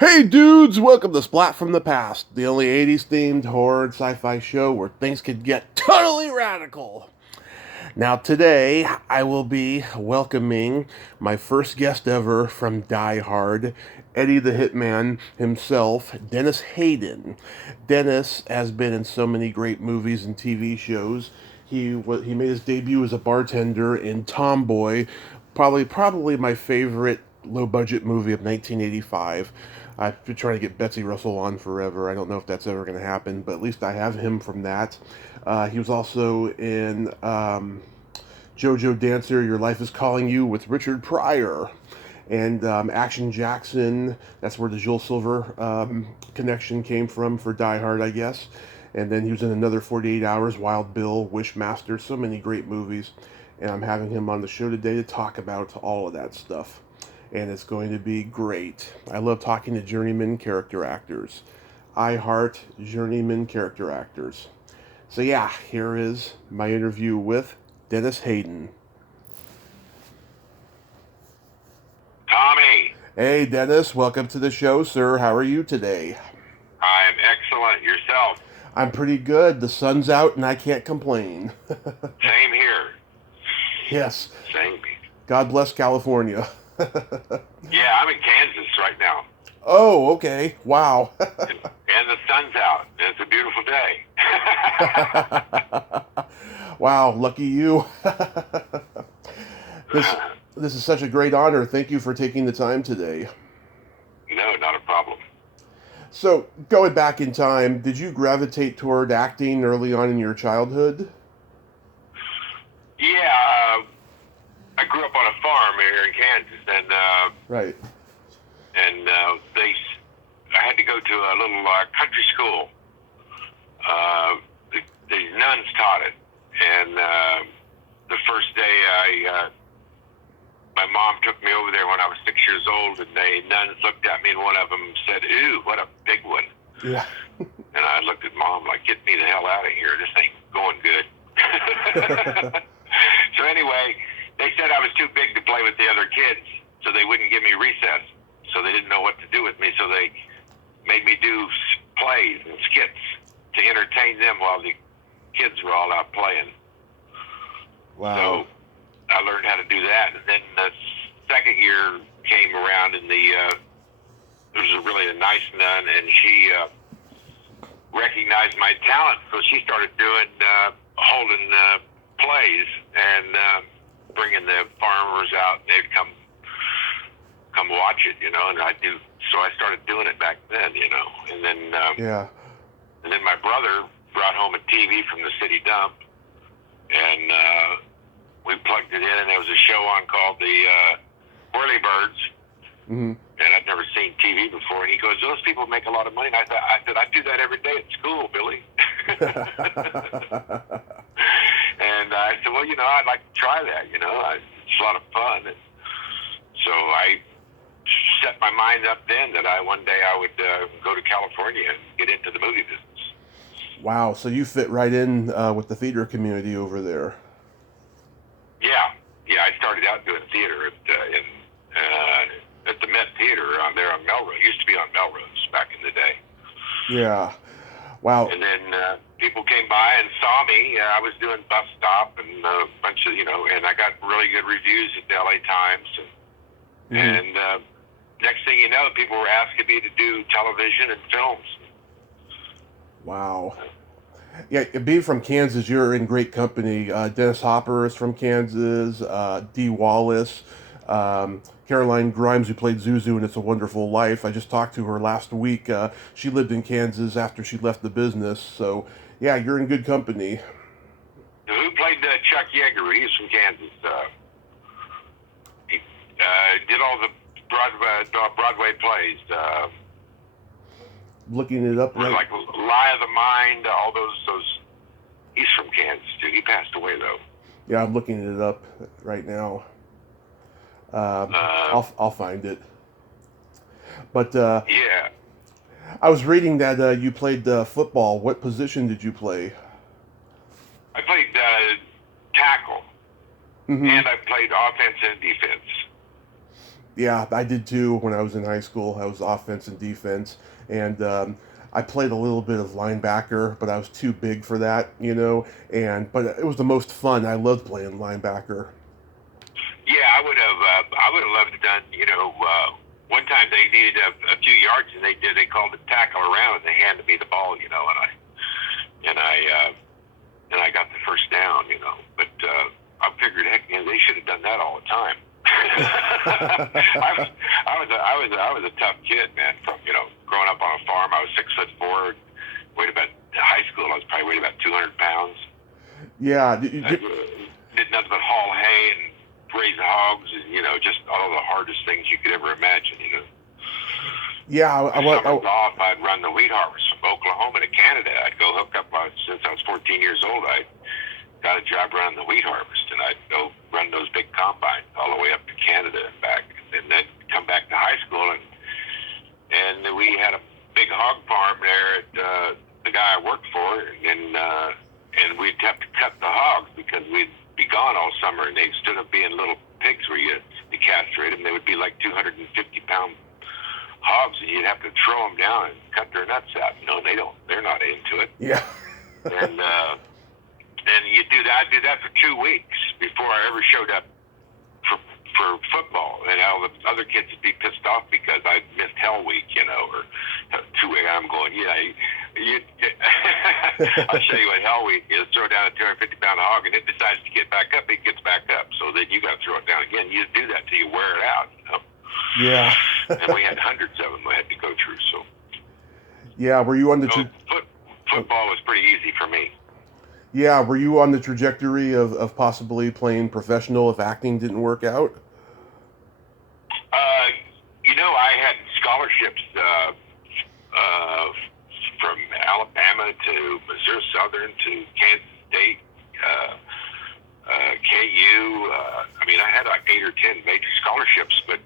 Hey dudes, welcome to Splat from the Past, the only 80s themed horror and sci-fi show where things could get totally radical. Now today, I will be welcoming my first guest ever from Die Hard, Eddie the Hitman himself, Dennis Hayden. Dennis has been in so many great movies and TV shows. He made his debut as a bartender in Tomboy, probably my favorite low budget movie of 1985. I've been trying to get Betsy Russell on forever. I don't know if that's ever going to happen, but at least I have him from that. He was also in JoJo Dancer, Your Life is Calling You with Richard Pryor. And Action Jackson, that's where the Jules Silver connection came from for Die Hard, I guess. And then he was in another 48 Hours, Wild Bill, Wishmaster, so many great movies. And I'm having him on the show today to talk about all of that stuff. And it's going to be great. I love talking to journeyman character actors. I heart journeyman character actors. So yeah, here is my interview with Dennis Hayden. Tommy. Hey Dennis, welcome to the show, sir. How are you today? I'm excellent. Yourself? I'm pretty good. The sun's out and I can't complain. Same here. Yes. Same. God bless California. Yeah, I'm in Kansas right now. Oh, okay. Wow. And the sun's out. It's a beautiful day. Wow, lucky you. This is such a great honor. Thank you for taking the time today. No, not a problem. So, going back in time, did you gravitate toward acting early on in your childhood? Yeah, I grew up on a farm here in Kansas, and Right. I had to go to a little country school. The nuns taught it, and the first day my mom took me over there when I was 6 years old, and the nuns looked at me, and one of them said, "Ooh, what a big one." Yeah. And I looked at Mom like, "Get me the hell out of here. This ain't going good." So anyway, they said I was too big to play with the other kids, so they wouldn't give me recess. So they didn't know what to do with me, so they made me do plays and skits to entertain them while the kids were all out playing. Wow. So I learned how to do that. And then the second year came around, and there was really a nice nun, and she recognized my talent, so she started holding plays and bringing the farmers out, and they'd come watch it, and so I started doing it back then, and then Yeah. and then my brother brought home a TV from the city dump, and we plugged it in, and there was a show on called the Whirly Birds. Mm-hmm. And I'd never seen TV before, and he goes, "Those people make a lot of money." And I said, "I do that every day at school, Billy." And I said, "Well, I'd like to try that. It's a lot of fun." And so I set my mind up then that one day I would go to California and get into the movie business. Wow, so you fit right in with the theater community over there. Yeah. I started out doing theater at the Met Theater there on Melrose. It used to be on Melrose back in the day. Yeah. Wow. And then people came by and saw me. I was doing Bus Stop and a bunch of, and I got really good reviews at the LA Times. And next thing you know, people were asking me to do television and films. Wow. Yeah, being from Kansas, you're in great company. Dennis Hopper is from Kansas. Dee Wallace. Caroline Grimes, who played Zuzu in It's a Wonderful Life. I just talked to her last week. She lived in Kansas after she left the business. So, yeah, you're in good company. Who played Chuck Yeager? He's from Kansas. He did all the Broadway plays. Looking it up right. Like Lie of the Mind, all those. He's from Kansas, too. He passed away, though. Yeah, I'm looking it up right now. I'll find it. But yeah, I was reading that you played football. What position did you play? I played tackle, Mm-hmm. and I played offense and defense. Yeah, I did too when I was in high school. I was offense and defense, and I played a little bit of linebacker, but I was too big for that, you know. But it was the most fun. I loved playing linebacker. Yeah, I would have loved to done. One time they needed a few yards, and they called it tackle around, and they handed me the ball, and I got the first down, But I figured, heck, they should have done that all the time. I was a tough kid, man. From growing up on a farm, I was 6'4", weighed about high school. I was probably weighed about 200 pounds. Yeah. I did nothing but haul hay and raise hogs, and just all the hardest things you could ever imagine. Yeah, Summers off, I'd run the wheat harvest from Oklahoma to Canada. I'd go hook up since I was 14 years old. I got a job running the wheat harvest, and I'd go run those big combines all the way up to Canada and back, and then come back to high school, and we had a big hog farm there at the guy I worked for, and we'd have to cut the hogs because we'd be gone all summer, and they stood up being little pigs where you castrate them. They would be like 250-pound hogs, and you'd have to throw them down and cut their nuts out. They're not into it. Yeah. And you do that. I did that for 2 weeks before I ever showed up for football. And all the other kids would be pissed off because I missed Hell Week, or 2 weeks. I'm going, I'll show you what Hell Week is. Throw down a 250-pound hog, and it decides to get back up. It gets back up. So then you got to throw it down again. You do that till you wear it out. Yeah. And we had hundreds of them we had to go through. So. Yeah. Were you on the? Football was pretty easy for me. Yeah, were you on the trajectory of possibly playing professional if acting didn't work out? I had scholarships from Alabama to Missouri Southern to Kansas State, KU. I had like 8 or 10 major scholarships, but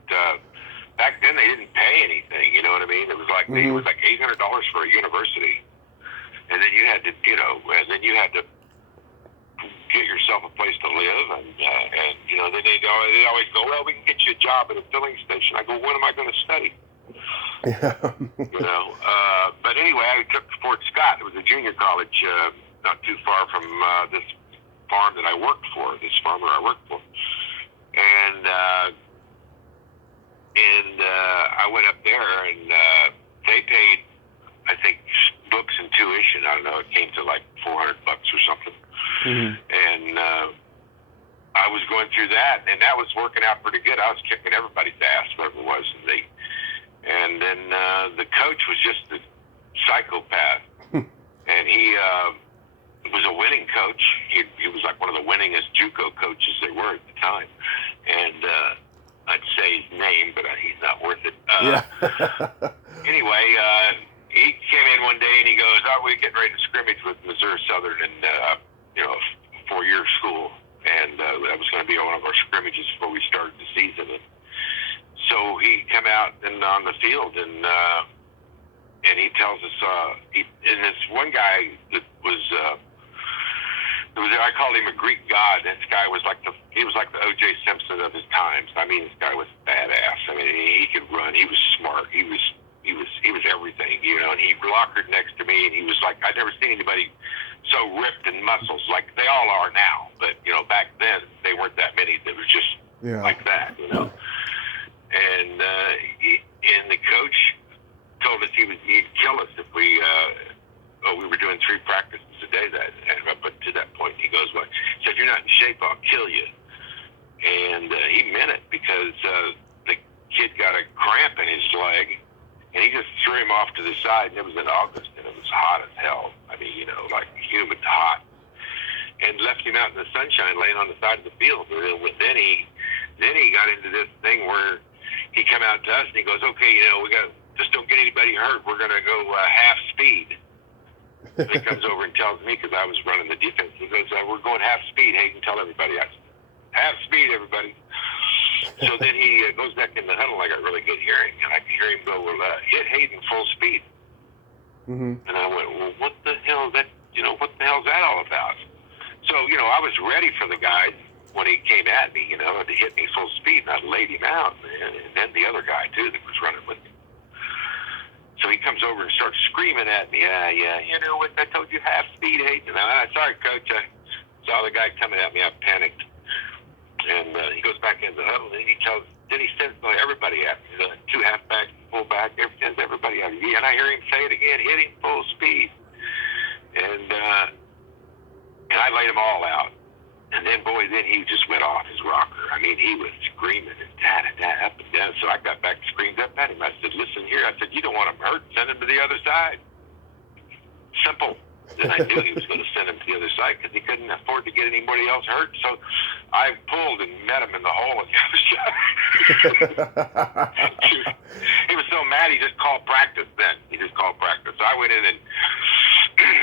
back then they didn't pay anything. You know what I mean? It was like it was like $800 for a university, and then you had to, get yourself a place to live, and then they'd always go, well, we can get you a job at a filling station. I go, when am I going to study? Yeah. But anyway, I took Fort Scott. It was a junior college, not too far from this farm that I worked for, this farmer I worked for, and I went up there, and they paid, I think, books and tuition. I don't know. It came to like $400 or something. Mm-hmm. And I was going through that, and that was working out pretty good. I was kicking everybody's ass, whatever it was, and then the coach was just a psychopath, and he was a winning coach. He was like one of the winningest JUCO coaches there were at the time, and I'd say his name, but he's not worth it. Anyway, he came in one day and he goes, we're getting ready to scrimmage with Missouri Southern and, a 4-year school. And that was going to be one of our scrimmages before we started the season. And so he come out and on the field and he tells us, and this one guy that was I called him a Greek god. This guy was like he was like the O.J. Simpson of his times. I mean, this guy was badass. I mean, he could run. He was smart. He was everything, and he lockered next to me, and he was like, I'd never seen anybody so ripped in muscles, like they all are now, but, back then, they weren't that many that was just like that, And the coach told us he'd kill us if we were doing 3 practices a day up to that point. He goes, well, he said, you're not in shape, I'll kill you. And he meant it, because the kid got a cramp in his leg, and he just threw him off to the side, and it was in August, and it was hot as hell. I mean, like humid hot. And left him out in the sunshine, laying on the side of the field. Then he got into this thing where he come out to us, and he goes, okay, we got just don't get anybody hurt. We're going to go half speed. He comes over and tells me, because I was running the defense, he goes, we're going half speed. Hayden, tell everybody. Half speed, everybody. So then he goes back in the huddle. I got really good hearing, and I could hear him go, well, hit Hayden full speed. Mm-hmm. And I went, well, what the hell is that? What the hell is that all about? So, I was ready for the guys, when he came at me, and he hit me full speed, and I laid him out, and then the other guy too that was running with me. So he comes over and starts screaming at me. Yeah, what I told you, half speed, Hayden. And I'm sorry, coach. I saw the guy coming at me. I panicked. And he goes back in the huddle, and then he sends everybody at me. The 2 halfbacks, fullback, sends everybody at me. And I hear him say it again, hitting full speed. And I laid them all out. And then, boy, he just went off his rocker. I mean, he was screaming and da-da-da, up and down. So I got back and screamed up at him. I said, listen here. I said, you don't want him hurt. Send him to the other side. Simple. Then I knew he was going to send him to the other side because he couldn't afford to get anybody else hurt. So I pulled and met him in the hole on the other side. He was so mad, he just called practice then. He just called practice. So I went in, and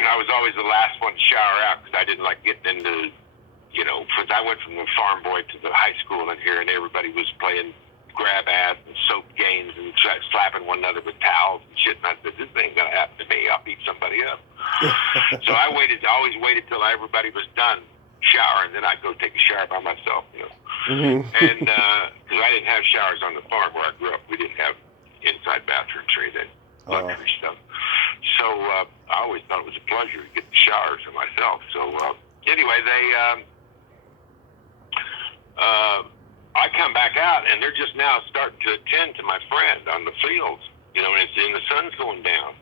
I was always the last one to shower out because I didn't like getting into, because I went from the farm boy to the high school in here, and everybody was playing grab ass and soap games and slapping one another with towels and shit. And I said, this ain't going to happen to me. I'll beat somebody up. So I always waited till everybody was done showering, then I'd go take a shower by myself, Mm-hmm. And because I didn't have showers on the farm where I grew up. We didn't have inside bathrooms or anything, luxury stuff. So I always thought it was a pleasure to get the showers for myself. So anyway, I come back out, and they're just now starting to attend to my friend on the field, and the sun's going down.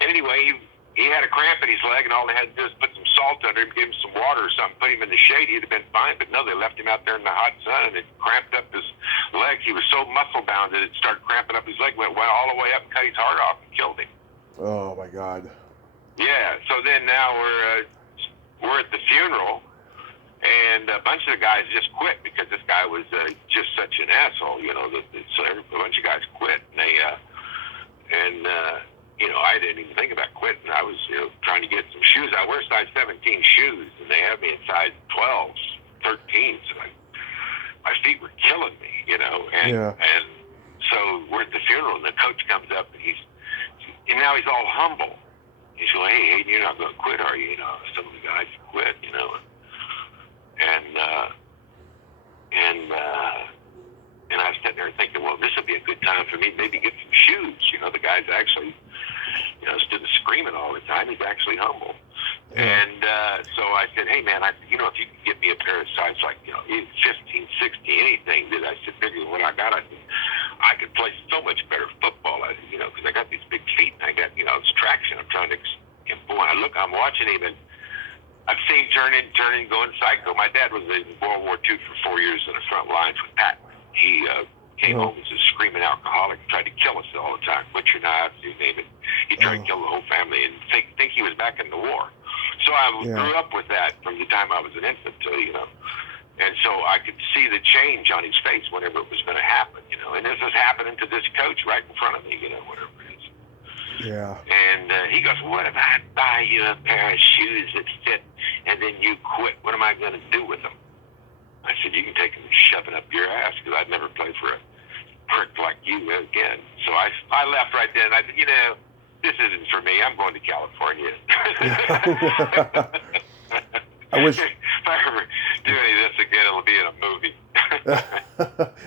And anyway, he had a cramp in his leg, and all they had to do is put some salt under him, give him some water or something, put him in the shade. He'd have been fine, but no, they left him out there in the hot sun, and it cramped up his legs. He was so muscle-bound that it started cramping up his leg, went all the way up and cut his heart off and killed him. Oh, my God. Yeah, so then now we're at the funeral, and a bunch of the guys just quit because this guy was just such an asshole, so a bunch of guys quit, and I didn't even think about quitting. I was, trying to get some shoes. I wear size 17 shoes, and they have me in size 12s, 13s. So my feet were killing me, and so we're at the funeral, and the coach comes up, and now he's all humble. He's like, hey, Hayden, you're not going to quit, are you? Some of the guys quit, and I was sitting there thinking, well, this would be a good time for me to maybe get some shoes. The guy's actually, instead of screaming all the time, he's actually humble. Yeah. And so I said, hey, man, if you can get me a pair of size, 15, 16, anything, that I said, bigger than what I got, I could play so much better football, because I got these big feet, and I got, this traction. I'm trying to, and boy, I'm watching him, and I've seen him turning, going psycho. My dad was in World War II for 4 years in the front lines with Pat. He came home as a screaming alcoholic, tried to kill us all the time, butcher knives, you name it. He tried to kill the whole family and think he was back in the war. So I grew up with that from the time I was an infant to, and so I could see the change on his face whenever it was going to happen, and this is happening to this coach right in front of me, whatever it is. Yeah. And he goes, what if I buy you a pair of shoes that fit and then you quit? What am I going to do with them? I said, you can take them and shove it up your ass, because I'd never play for a prick like you again. So I left right then. I said, this isn't for me. I'm going to California. I wish. If I ever do any of this again, it'll be in a movie.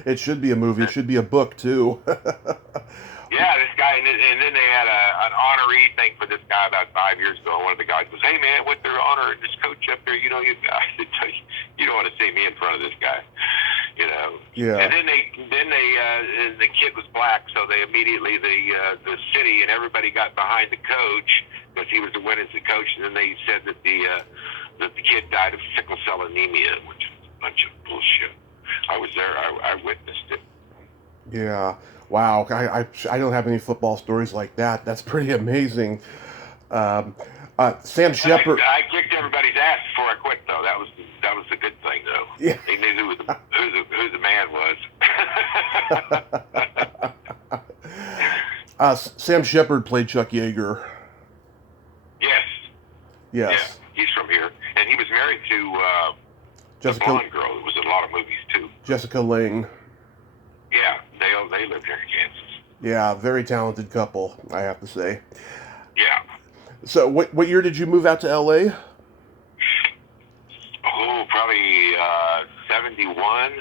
It should be a movie. It should be a book, too. Yeah, this guy, and then they had an honoree thing for this guy about 5 years ago. One of the guys was, hey, man, what they're honoring this coach up there, I said, you don't want to see me in front of this guy, Yeah. And then the kid was black, so they immediately, the city and everybody got behind the coach because he was the win as the coach, and then they said that the kid died of sickle cell anemia, which is a bunch of bullshit. I was there. I witnessed it. Yeah. Wow. I don't have any football stories like that. That's pretty amazing. Sam Shepard. I kicked everybody's ass before I quit, though. That was the good thing, though. Yeah. They knew who the man was. Sam Shepard played Chuck Yeager. Yes. Yes. Yeah, he's from here, and he was married to Jessica, a blonde girl that was in a lot of movies too. Jessica Lange. Yeah, they lived here in Kansas. Yeah, very talented couple, I have to say. Yeah. So, what year did you move out to L.A.? Oh, probably 71,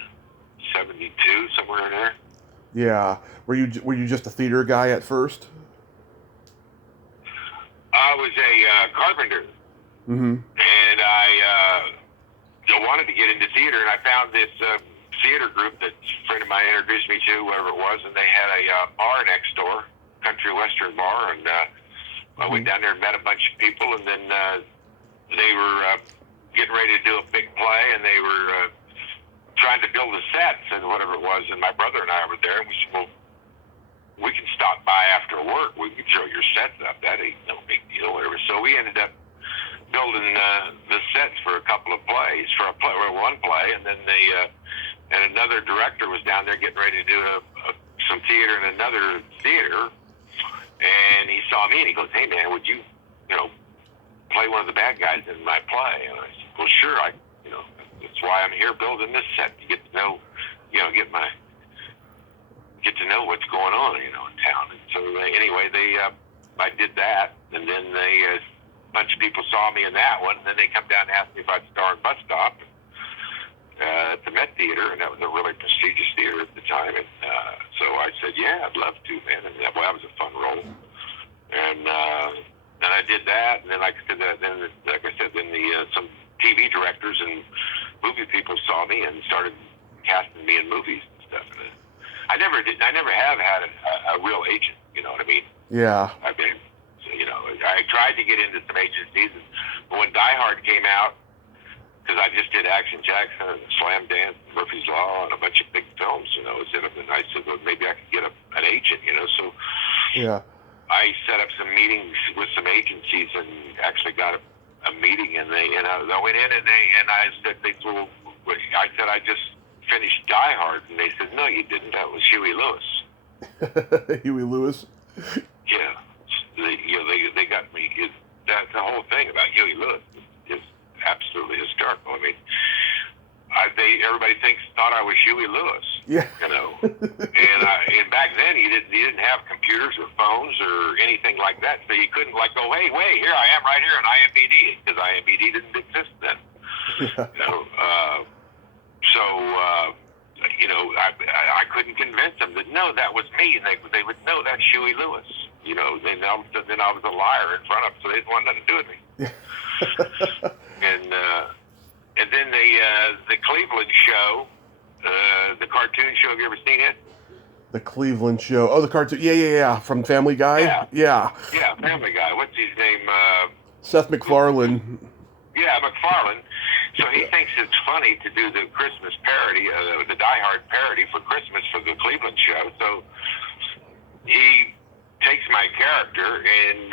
72, somewhere in there. Yeah. Were you just a theater guy at first? I was a carpenter, Mm-hmm. and I wanted to get into theater, and I found this theater group that a friend of mine introduced me to, whatever it was, and they had a bar next door, country western bar, and I went down there and met a bunch of people, and then they were getting ready to do a big play, and they were trying to build the sets and whatever it was, and my brother and I were there, and we said, well, we can stop by after work. We can throw your sets up. That ain't no big deal, whatever. So we ended up building the sets for a couple of plays, for one play, and then they and another director was down there getting ready to do some theater in another theater, and he saw me and he goes, "Hey man, would you play one of the bad guys in my play?" And I said, "Well, sure. That's why I'm here building this set, to get to know, get to know what's going on, in town." And so anyway, I did that, and then a bunch of people saw me in that one, and then they come down and asked me if I'd star in Bus Stop at the Met Theater, and that was a really prestigious theater at the time. And so I said, "Yeah, I'd love to, man." And that was a fun role. And then I did that, and then like I said, then some TV directors and movie people saw me and started casting me in movies and stuff. And I never have had a real agent. You know what I mean? Yeah. I mean, I tried to get into some agencies, but when Die Hard came out, because I just did Action Jackson and Slam Dance, Murphy's Law, and a bunch of big films, and I said, well, maybe I could get an agent, So yeah, I set up some meetings with some agencies and actually got a meeting, and I went in and I said, well, I said I just finished Die Hard, and they said, no, you didn't. That was Huey Lewis. Huey Lewis. Yeah, they got me. That's the whole thing about Huey Lewis is absolutely hysterical. I mean, everybody thought I was Huey Lewis. Yeah. And back then you didn't have computers or phones or anything like that, so you couldn't go, hey, wait, here I am right here in IMDb, because IMDb didn't exist then. Yeah. I couldn't convince them that no, that was me, and they would know that's Huey Lewis. Then I was a liar in front of them, so they didn't want nothing to do with me. And then the Cleveland show, the cartoon show. Have you ever seen it? The Cleveland show. Oh, the cartoon. Yeah. From Family Guy. Yeah, Family Guy. What's his name? Seth MacFarlane. Yeah, MacFarlane. So he thinks it's funny to do the Christmas parody, the Die Hard parody for Christmas for the Cleveland show. So he takes my character and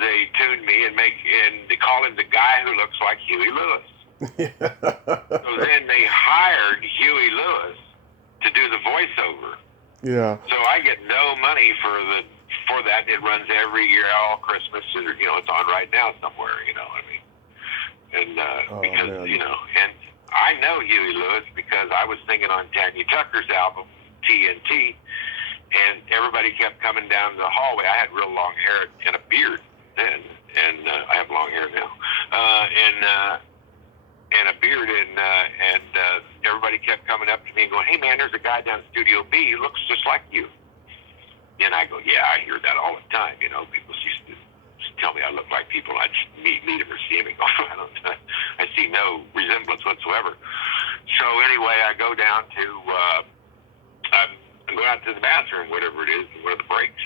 they tune me and they call him the guy who looks like Huey Lewis. So then they hired Huey Lewis to do the voiceover. Yeah. So I get no money for that. It runs every year, all Christmas. It's on right now somewhere. And because man. and I know Huey Lewis because I was singing on Tanya Tucker's album TNT, and everybody kept coming down the hallway. I had real long hair and a beard then, and I have long hair now, and a beard, and everybody kept coming up to me and going, "Hey man, there's a guy down Studio B who looks just like you." And I go, "Yeah, I hear that all the time. People used to tell me I look like people. I'd meet him or see him and go, I see no resemblance whatsoever." So anyway, I go down to I go out to the bathroom, whatever it is, one of the breaks,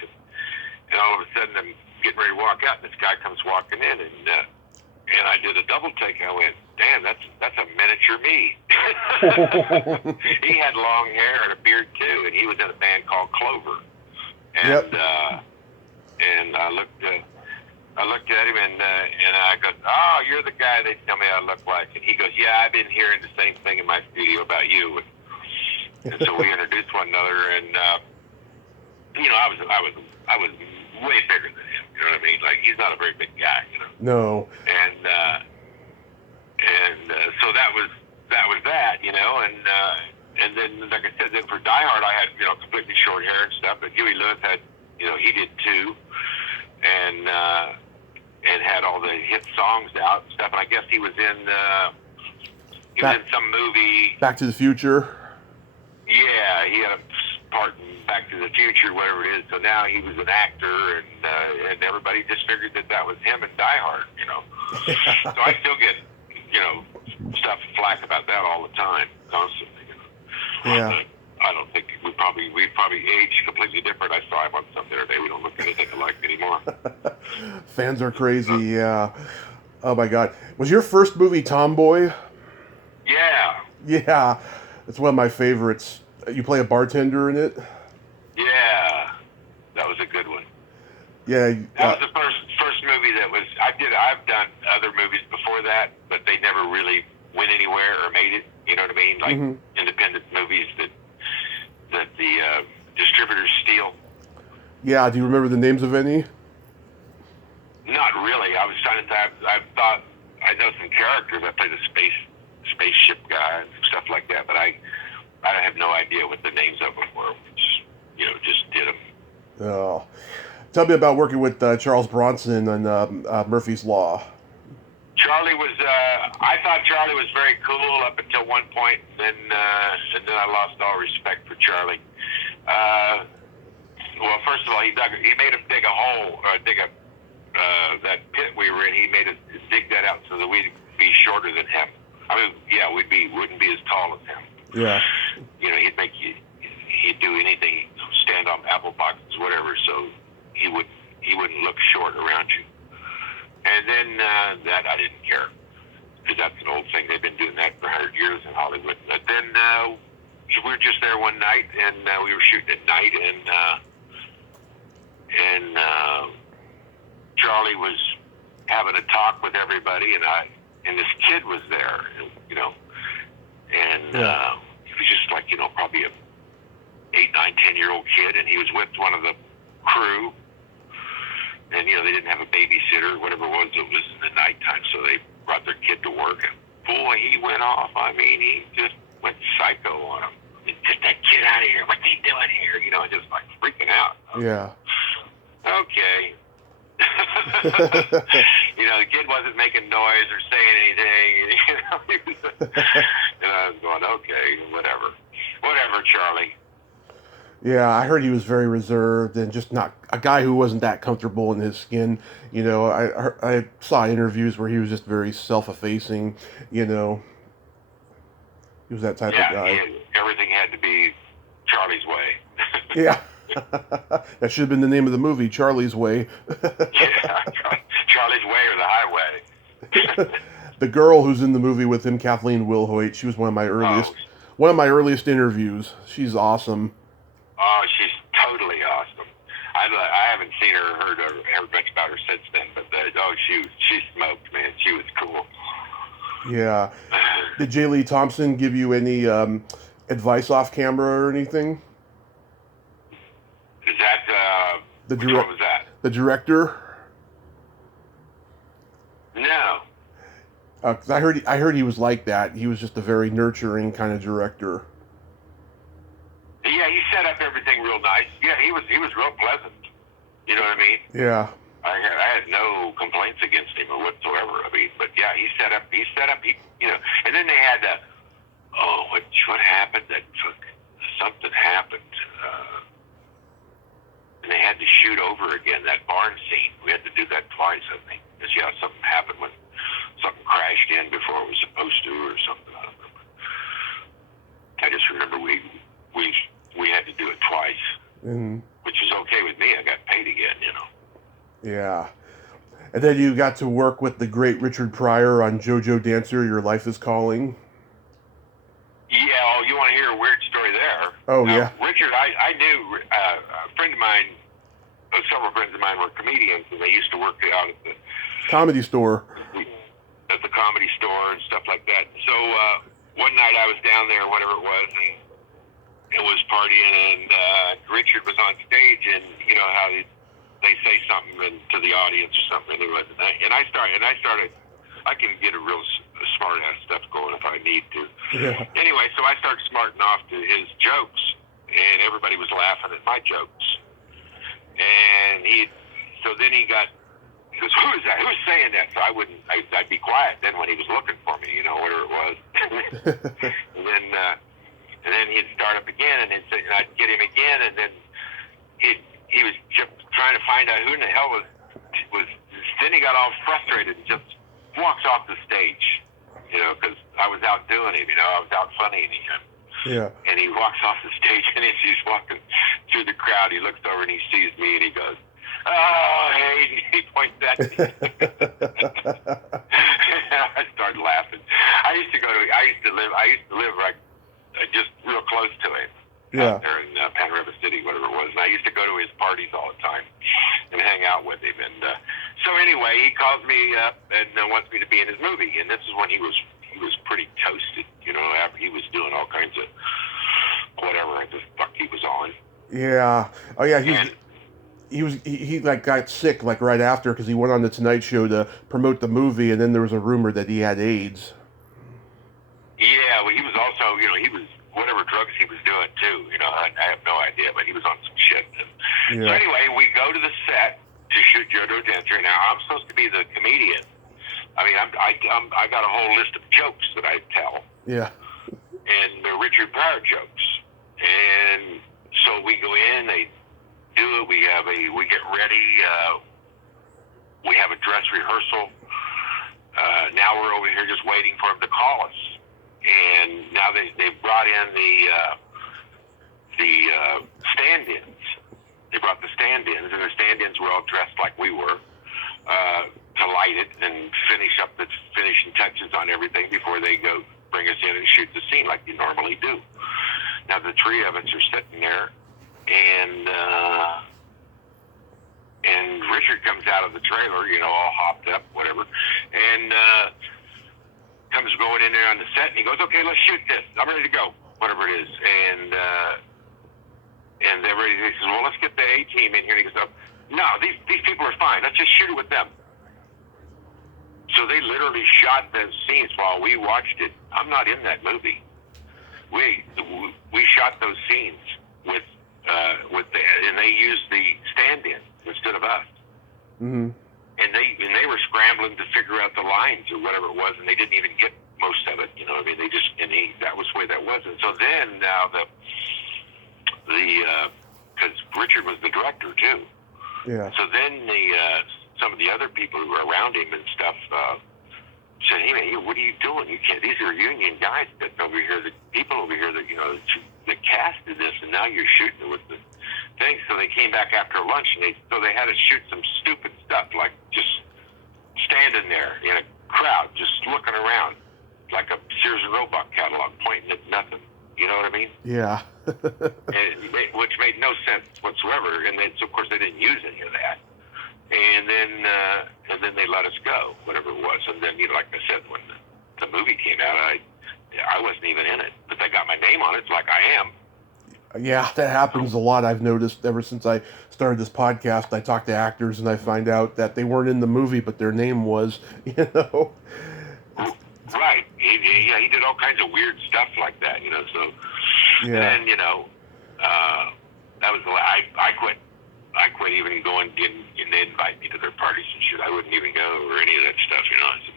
and all of a sudden I'm getting ready to walk out, and this guy comes walking in, and I did a double take. I went, "Damn, that's a miniature me." He had long hair and a beard too, and he was in a band called Clover. And and I looked at him and I go, "Oh, you're the guy they tell me I look like." And he goes, "Yeah, I've been hearing the same thing in my studio about you." And so we introduced one another, and I was way bigger than him. You know what I mean? Like, he's not a very big guy. No. And so that was that. And then, like I said, then for Die Hard, I had completely short hair and stuff. But Huey Lewis had, he did too, and had all the hit songs out and stuff. And I guess he was in He was in some movie. Back to the Future. Yeah, he had a part in Back to the Future, whatever it is. So now he was an actor, and everybody just figured that was him in Die Hard, you know. So I still get, you know, stuff flack about that all the time, constantly. You know? Yeah. I don't think we probably aged completely different. I saw him on something the other day. We don't look anything alike anymore. Fans are crazy. Yeah. Oh my God. Was your first movie Tomboy? Yeah. Yeah. It's one of my favorites. You play a bartender in it? Yeah. That was a good one. Yeah. That was the first movie that was. I've done other movies before that, but they never really went anywhere or made it. You know what I mean? Like independent movies that the distributors steal. Yeah. Do you remember the names of any? Not really. I was trying to. I thought I know some characters. I played a spaceship guy and stuff like that, but I have no idea what the names of them were. You know, just did them. Oh. Tell me about working with Charles Bronson on Murphy's Law. Charlie was. I thought Charlie was very cool up until one point, and then I lost all respect for Charlie. Well, first of all, he made him dig a hole, that pit we were in. He made us dig that out so that we'd be shorter than him. I mean, yeah, wouldn't be as tall as him. Yeah. You know, he'd do anything, stand on apple boxes, whatever, so he wouldn't look short around you. And then that I didn't care, because that's an old thing. They've been doing that for 100 years in Hollywood. But then we were just there one night, and we were shooting at night, and Charlie was having a talk with everybody, and this kid was there, you know, and he was just like, you know, probably a 8, 9, 10-year-old kid, and he was with one of the crew. And, you know, they didn't have a babysitter or whatever it was in the nighttime, so they brought their kid to work. And, boy, he went off. I mean, he just went psycho on him. I mean, get that kid out of here. What's he doing here? You know, just, like, freaking out. Yeah. Okay. You know, the kid wasn't making noise or saying anything. You know, and I was going, okay, whatever. Whatever, Charlie. Yeah, I heard he was very reserved and just not a guy who wasn't that comfortable in his skin. You know, I saw interviews where he was just very self-effacing. You know, he was that type of guy. Everything had to be Charlie's way. Yeah, that should have been the name of the movie, Charlie's Way. Yeah, Charlie's Way or the Highway. The girl who's in the movie with him, Kathleen Wilhoit, she was one of my earliest interviews. She's awesome. Oh, she's totally awesome. I haven't seen her or heard much about her since then, but she smoked, man. She was cool. Yeah. Did J. Lee Thompson give you any advice off camera or anything? Is that what was that? The director? No. 'Cause I heard he was like that. He was just a very nurturing kind of director. Yeah, he set up everything real nice. Yeah, he was real pleasant. You know what I mean? Yeah. I had no complaints against him whatsoever. I mean, but yeah, he set up, you know, and then they had what happened? Something happened, and they had to shoot over again that barn scene. We had to do that twice, I think, because something happened when something crashed in before it was supposed to, or something. I don't know. I just remember we had to do it twice, which is okay with me. I got paid again, you know. Yeah. And then you got to work with the great Richard Pryor on JoJo Dancer, Your Life is Calling. Yeah, you want to hear a weird story there? Oh, yeah. Richard, I knew a friend of mine, several friends of mine were comedians, and they used to work out at the Comedy Store. At the Comedy Store and stuff like that. So one night I was down there, whatever it was, and it was partying, and Richard was on stage, and you know how they say something to the audience or something, and I started. I can get a real smart ass stuff going if I need to. Yeah. Anyway, so I started smarting off to his jokes, and everybody was laughing at my jokes, and so then he got He goes, who is that? Who's saying that? So I'd be quiet then when he was looking for me, whatever it was. And then he'd start up again, and then I'd get him again, and then he was just trying to find out who in the hell was. Then he got all frustrated and just walks off the stage, because I was out doing him, I was out funnying him. Yeah. And he walks off the stage, and as he's walking through the crowd, he looks over and he sees me, and he goes, "Oh, hey," he points at me. I started laughing. I used to live right just real close to him. Yeah. Out there in Panorama City, whatever it was. And I used to go to his parties all the time and hang out with him. And so anyway, he calls me up and wants me to be in his movie. And this is when he was pretty toasted, after he was doing all kinds of whatever the fuck he was on. Yeah. Oh yeah. He got sick like right after because he went on the Tonight Show to promote the movie, and then there was a rumor that he had AIDS. Yeah. Well, he was also, he was whatever drugs he was doing too. I have no idea, but he was on some shit. So anyway, we go to the set to shoot Jodo Denter. Now I'm supposed to be the comedian. I mean, I got a whole list of jokes that I tell. Yeah. And they're Richard Pryor jokes. And so we go in, they do it. We get ready. We have a dress rehearsal. Now we're over here just waiting for him to call us. And now they brought in the stand-ins. They brought the stand-ins, and the stand-ins were all dressed like we were. To light it and finish up the finishing touches on everything before they go bring us in and shoot the scene like you normally do. Now the three of us are sitting there, and Richard comes out of the trailer, all hopped up, whatever, and comes going in there on the set, and he goes, "Okay, let's shoot this. I'm ready to go," whatever it is, and everybody says, "Well, let's get the A team in here." And he goes, "Oh, no, these people are fine. Let's just shoot it with them." So they literally shot those scenes while we watched it. I'm not in that movie. We shot those scenes with and they used the stand-in instead of us. Mm-hmm. And they were scrambling to figure out the lines or whatever it was, and they didn't even get most of it. They just that was the way that was. And so then now because Richard was the director too. Yeah. So then some of the other people who were around him and stuff said, "Hey man, what are you doing? You can't. These are union guys that over here, the people over here that that casted this, and now you're shooting it with the thing." So they came back after lunch, and they had to shoot some stupid stuff like just standing there in a crowd, just looking around like a Sears and Roebuck catalog, pointing at nothing. You know what I mean? Yeah. Which made no sense whatsoever. And then, so of course, they didn't use any of that. And then they let us go, whatever it was. And then, like I said, when the movie came out, I wasn't even in it, but they got my name on it, like I am. Yeah, that happens a lot. I've noticed ever since I started this podcast. I talk to actors and I find out that they weren't in the movie, but their name was. Right. He did all kinds of weird stuff like that. So. Yeah. And that was the way I quit. I quit even going, and they invite me to their parties and shit. I wouldn't even go or any of that stuff,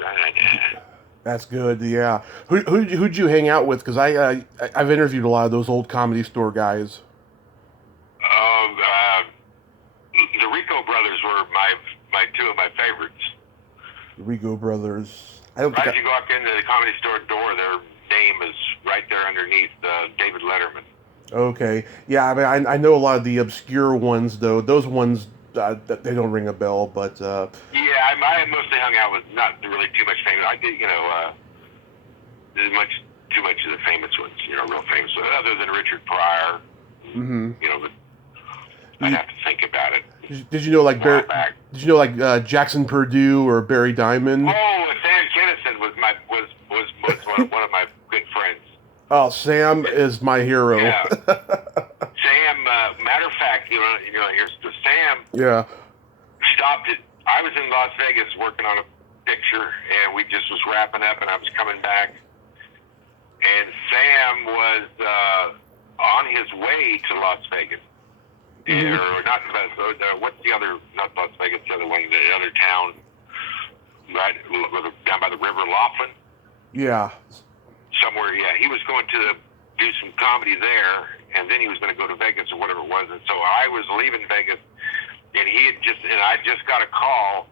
I said, That's good, yeah. Who'd you hang out with? Because I've interviewed a lot of those old Comedy Store guys. The Rico brothers were my two of my favorites. The Rico brothers. As you walk into the Comedy Store door, their name is right there underneath David Letterman. Okay, yeah. I mean, I know a lot of the obscure ones though. Those ones they don't ring a bell, but. Yeah, I mostly hung out with not really too much famous. I did, too much of the famous ones, real famous, other than Richard Pryor. Mm-hmm. But I'd have to think about it. Did you know like Did you know like Jackson Purdue or Barry Diamond? Oh, Sam Kinison was one of my good friends. Oh, Sam is my hero. Yeah. Sam, matter of fact, here's Sam. Yeah. Stopped it. I was in Las Vegas working on a picture, and we just was wrapping up, and I was coming back, and Sam was on his way to Las Vegas. or not what's the other? Not Las Vegas, the other one, the other town, right down by the river, Laughlin. Yeah. Somewhere, yeah. He was going to do some comedy there, and then he was going to go to Vegas or whatever it was. And so I was leaving Vegas, and I just got a call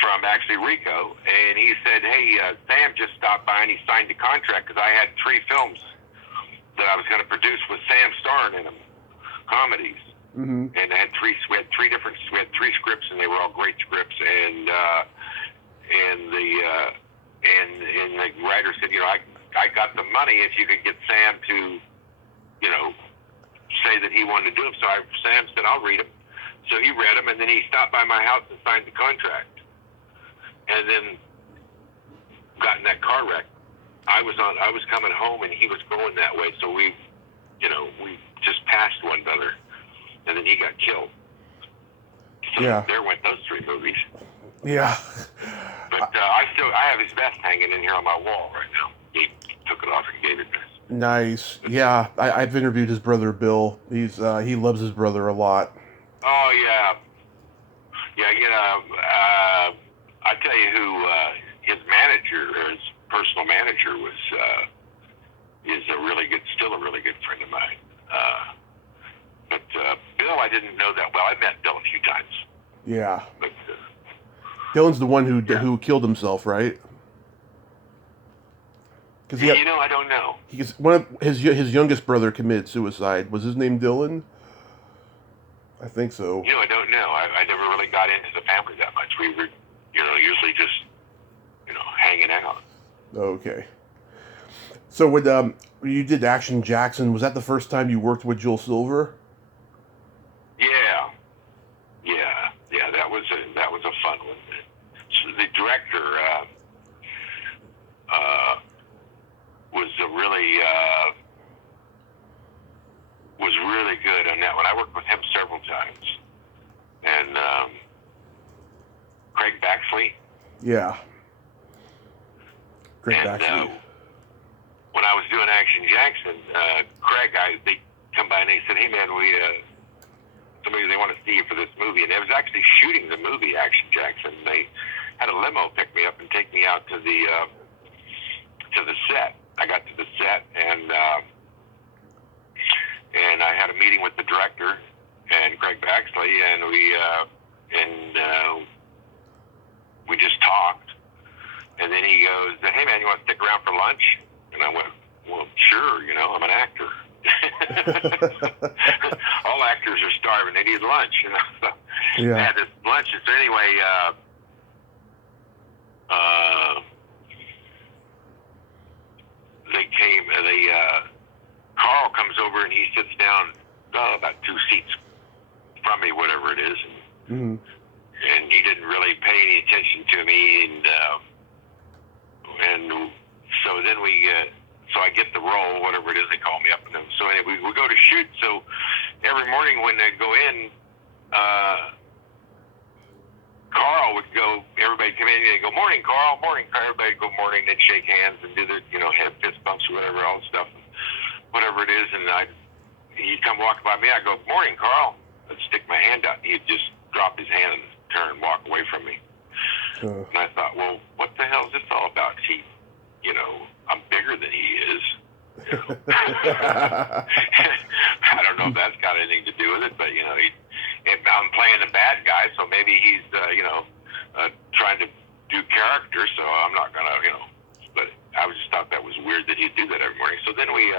from actually Rico, and he said, "Hey, Sam just stopped by and he signed the contract because I had 3 films that I was going to produce with Sam starring in them, comedies." Mm-hmm. And I had we had 3 scripts, and they were all great scripts. And the writer said, I got the money if you could get Sam to, say that he wanted to do them. So Sam said, I'll read them. So he read them, and then he stopped by my house and signed the contract. And then got in that car wreck. I was coming home, and he was going that way. So we just passed one another, and then he got killed. So yeah. There went those 3 movies. Yeah. But I have his vest hanging in here on my wall right now. He took it off and gave it to us. Nice. Yeah, I've interviewed his brother Bill. He loves his brother a lot. Oh yeah, I tell you who his manager, or his personal manager, is still a really good friend of mine. But Bill, I didn't know that well. I met Bill a few times. Yeah. But Dylan's the one who killed himself, right? Because I don't know. One of his youngest brother committed suicide. Was his name Dylan? I think so. I don't know. I never really got into the family that much. We were, usually just, hanging out. Okay. So when you did Action Jackson, was that the first time you worked with Joel Silver? Yeah. That was a fun one. So the director was really good on that one. I worked with him several times, and Craig Baxley. Yeah. Craig Baxley. When I was doing Action Jackson, Craig, they come by and they said, "Hey man, they want to see you for this movie," and they was actually shooting the movie Action Jackson. They had a limo pick me up and take me out to the set. I got to the set, and I had a meeting with the director and Craig Baxley, and we just talked. And then he goes, "Hey man, you want to stick around for lunch?" And I went, "Well, sure. I'm an actor." All actors are starving. They need lunch. So Yeah. I had this lunch. So anyway, Carl comes over and he sits down about 2 seats from me, whatever it is. Mm-hmm. And he didn't really pay any attention to me. And so then so I get the role, whatever it is, they call me up. And so anyway, we go to shoot. So every morning when they go in, Carl would go, everybody come in and they'd go, "Morning, Carl, morning." Everybody would go morning, they'd shake hands and do the, head fist bumps or whatever, all the stuff, whatever it is. And he'd come walk by me, I'd go, "Morning, Carl." I'd stick my hand out, and he'd just drop his hand and turn and walk away from me. And I thought, well, what the hell is this all about? I'm bigger than he is. I don't know if that's got anything to do with it, but I'm playing the bad guy, so maybe he's trying to do character, so I'm not gonna, But I just thought that was weird that he'd do that every morning. So then we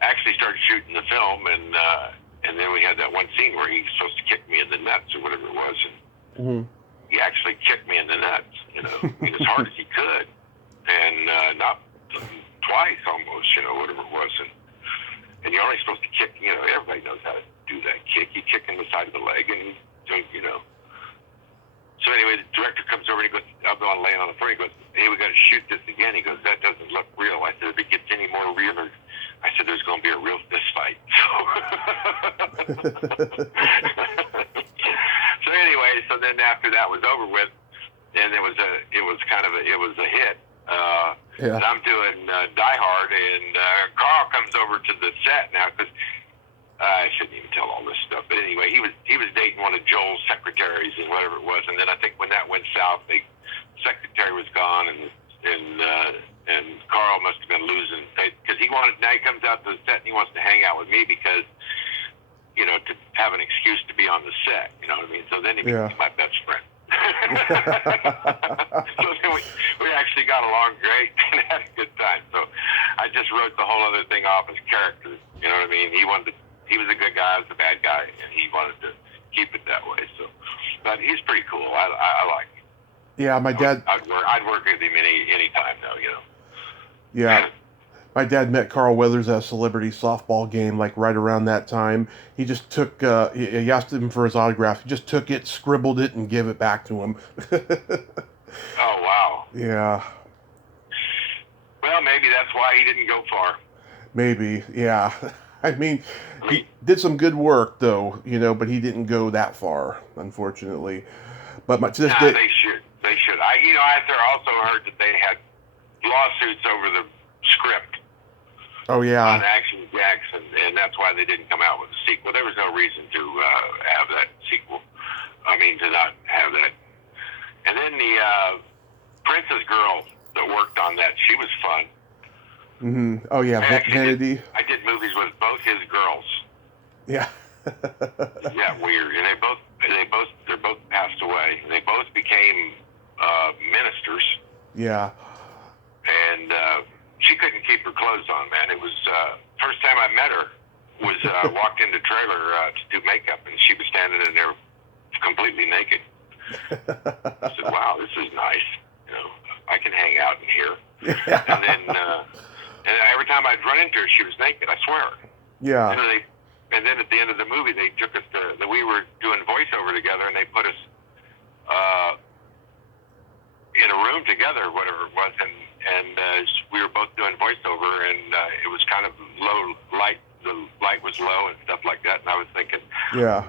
actually started shooting the film, and then we had that one scene where he was supposed to kick me in the nuts or whatever it was, and he actually kicked me in the nuts, as hard as he could, and not twice almost, whatever it was. And you're only supposed to kick, everybody knows how to do that kick. You kick in the side of the leg, and So anyway, the director comes over and he goes, I'm laying on the floor. He goes, "Hey, we got to shoot this again." He goes, "That doesn't look real." I said, "If it gets any more real," I said, "there's going to be a real fist fight." So anyway, so then after that was over with, then it was a hit. And I'm doing Die Hard, and Carl comes over to the set now because I shouldn't even tell all this stuff. But anyway, he was dating one of Joel's secretaries and whatever it was. And then I think when that went south, the secretary was gone, and Carl must have been losing because now he comes out to the set and he wants to hang out with me because, you know, to have an excuse to be on the set. You know what I mean? So then he becomes my best friend. So then we actually got along great and had a good time. So I just wrote the whole other thing off as characters. You know what I mean? He was a good guy, I was a bad guy, and he wanted to keep it that way. So, but he's pretty cool. I like him. Yeah, my dad. I'd work with him any time though. You know. Yeah. My dad met Carl Weathers at a celebrity softball game, like right around that time. He just took, he asked him for his autograph. He just took it, scribbled it, and gave it back to him. Oh, wow. Yeah. Well, maybe that's why he didn't go far. Maybe, yeah. I mean, he did some good work, though, you know, but he didn't go that far, unfortunately. But to this day... They should. I also heard that they had lawsuits over the script. Oh, yeah. On Action Jackson, and that's why they didn't come out with a sequel. There was no reason to have that sequel. I mean, to not have that. And then the Princess Girl that worked on that, she was fun. Mm-hmm. Oh, yeah, Vanity. I did movies with both his girls. Yeah. Yeah, weird. And they're both passed away. They both became ministers. Yeah. And she couldn't keep her clothes on, man. It was first time I met her was walked into trailer to do makeup, and she was standing in there completely naked. I said, "Wow, this is nice. You know, I can hang out in here." Yeah. And then every time I'd run into her, she was naked. I swear. Yeah. And then at the end of the movie, they took us to. We were doing voiceover together, and they put us in a room together, whatever it was, and we were both doing voiceover, and it was kind of low light. The light was low and stuff like that. And I was thinking, yeah,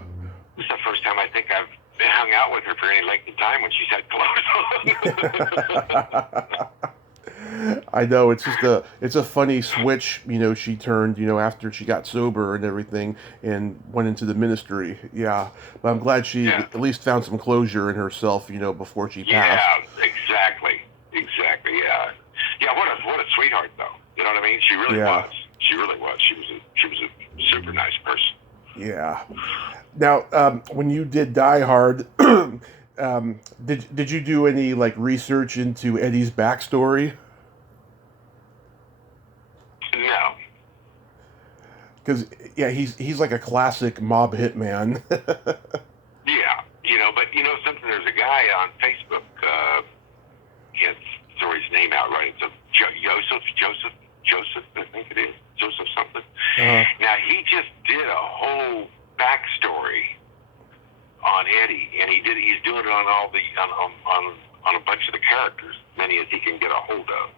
this is the first time I think I've hung out with her for any length of time when she's had clothes on. I know, it's a funny switch, you know, she turned, you know, after she got sober and everything and went into the ministry. Yeah. But I'm glad she at least found some closure in herself, you know, before she passed. Yeah, exactly. Yeah. Yeah, what a sweetheart though. You know what I mean? She really was. She really was. She was a super nice person. Yeah. Now, when you did Die Hard, did you do any like research into Eddie's backstory? No. Because he's like a classic mob hitman. Yeah, you know, but you know something. There's a guy on Facebook. Can't throw his name out right. It's a Joseph. I think it is Joseph something. Now he just did a whole backstory on Eddie, and he's doing it on all the on a bunch of the characters, many as he can get a hold of.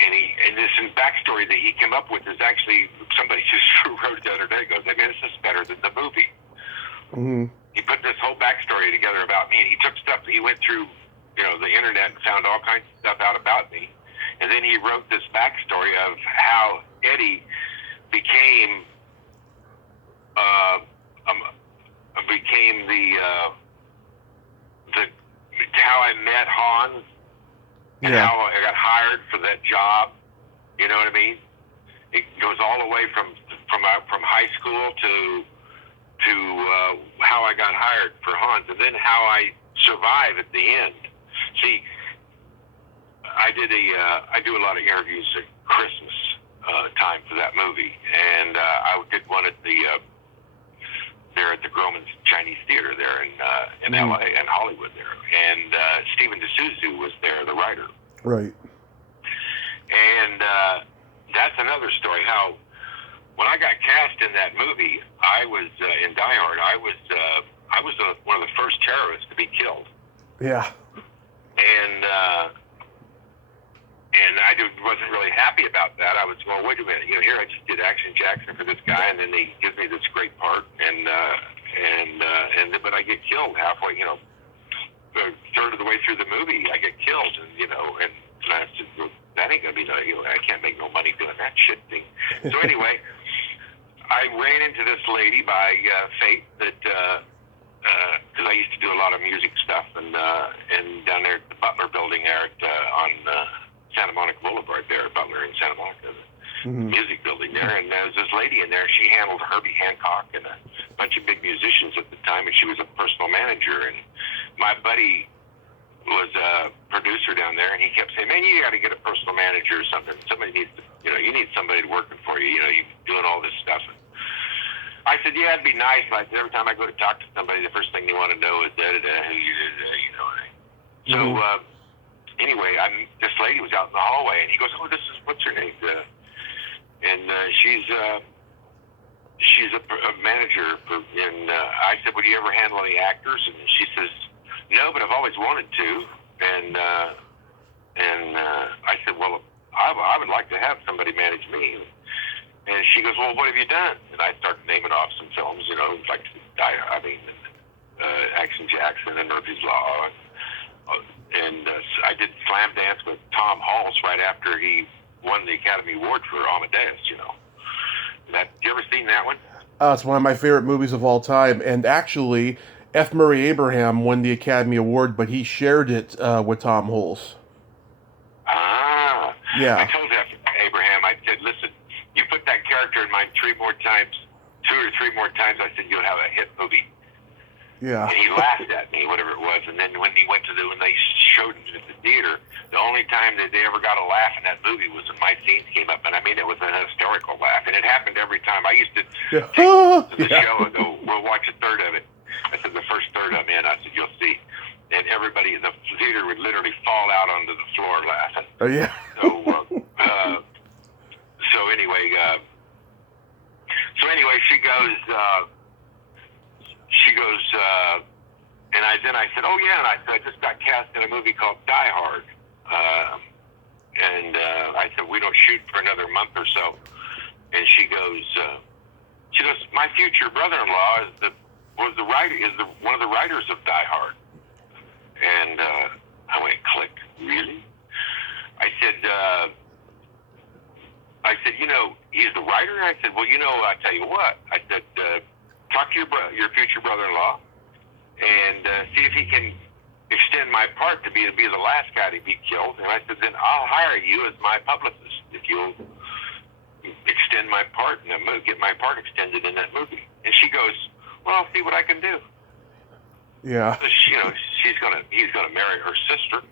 And this backstory that he came up with is actually somebody just wrote it the other day. Goes, I mean, this is better than the movie. Mm-hmm. He put this whole backstory together about me, and he took stuff. He went through, you know, the internet and found all kinds of stuff out about me, and then he wrote this backstory of how Eddie became how I met Hans. And how I got hired for that job, you know what I mean? It goes all the way from high school to how I got hired for Hans, and then how I survive at the end. See, I do a lot of interviews at Christmas time for that movie, and I did one at there at the Groman's Chinese Theater there in LA and Hollywood there, and Stephen D'Souza was there, the writer. Right. And that's another story. How when I got cast in that movie, I was in Die Hard. I was one of the first terrorists to be killed. Yeah. And I wasn't really happy about that. I was going, wait a minute, you know, here I just did Action Jackson for this guy, and then he gives me this great part, but I get killed halfway, you know, a third of the way through the movie, I get killed, and you know, and I said, well, that ain't gonna be, you know, I can't make no money doing that shit thing. So anyway, I ran into this lady by fate that because I used to do a lot of music stuff and down there at the Butler Building there on Santa Monica Boulevard there at Butler in Santa Monica, the music building there, and there was this lady in there. She handled Herbie Hancock and a bunch of big musicians at the time, and she was a personal manager. And my buddy was a producer down there, and he kept saying, "Man, you got to get a personal manager or something. Somebody needs to, you need somebody working for you. You're doing all this stuff." And I said, "Yeah, it'd be nice." But every time I go to talk to somebody, the first thing they want to know is who you did, So anyway, this lady was out in the hallway, and he goes, "Oh, what's her name?" She's a manager and I said, "Would you ever handle any actors?" And she says, "No, but I've always wanted to." And I said, "Well, I would like to have somebody manage me." And she goes, "Well, what have you done?" And I started naming off some films, like Action Jackson and Murphy's Law. And I did Slam Dance with Tom Hulse right after he won the Academy Award for Amadeus, you ever seen that one? It's one of my favorite movies of all time. And actually, F. Murray Abraham won the Academy Award, but he shared it with Tom Hulse. Ah. Yeah. I told F. Abraham, I said, "Listen, you put that character in mind 2 or 3 more times, I said, you'll have a hit movie." Yeah. And he laughed at me, whatever it was. And then when they showed it at the theater, the only time that they ever got a laugh in that movie was when my scenes came up. And I mean, it was an hysterical laugh. And it happened every time. I used to take to the show and go, "We'll watch a third of it." I said, "The first third I'm in," I said, "You'll see." And everybody in the theater would literally fall out onto the floor laughing. Oh, yeah. So anyway, she goes, and I said, "Oh yeah," and I said, "I just got cast in a movie called Die Hard," and I said, "We don't shoot for another month or so." And she goes, "My future brother-in-law was one of the writers of Die Hard," and I went click. Really? I said, "He's the writer?" I said, "Well, I tell you what," I said, "talk to your future brother-in-law and see if he can extend my part to be the last guy to be killed." And I said, "Then I'll hire you as my publicist if you'll extend my part and get my part extended in that movie." And she goes, "Well, I'll see what I can do." Yeah. So he's gonna marry her sister.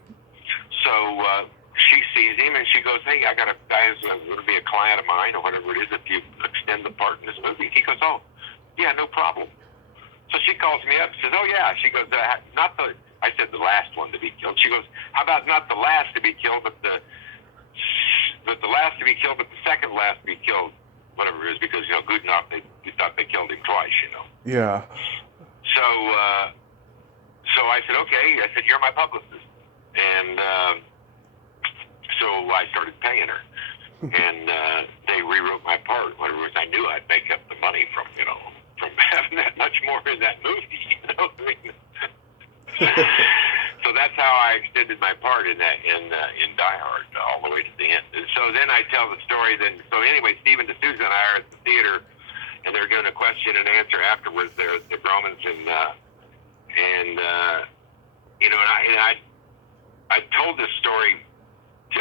So she sees him and she goes, "Hey, I got a guy who's going to be a client of mine or whatever it is if you extend the part in this movie." He goes, "Oh, yeah, no problem." So she calls me up and says, "Oh yeah." She goes, I said the last one to be killed. She goes, "How about not the last to be killed, but the last to be killed, but the second last to be killed, whatever it is, because good enough they thought they killed him twice, Yeah. So I said, "Okay." I said, "You're my publicist," and so I started paying her, and they rewrote my part. Whatever it was, I knew I'd make up the money from having that much more in that movie. So that's how I extended my part in Die Hard all the way to the end. And so then I tell the story. So anyway, Stephen D'Souza and I are at the theater, and they're doing a question and answer afterwards. There at the Gromans, and I told this story.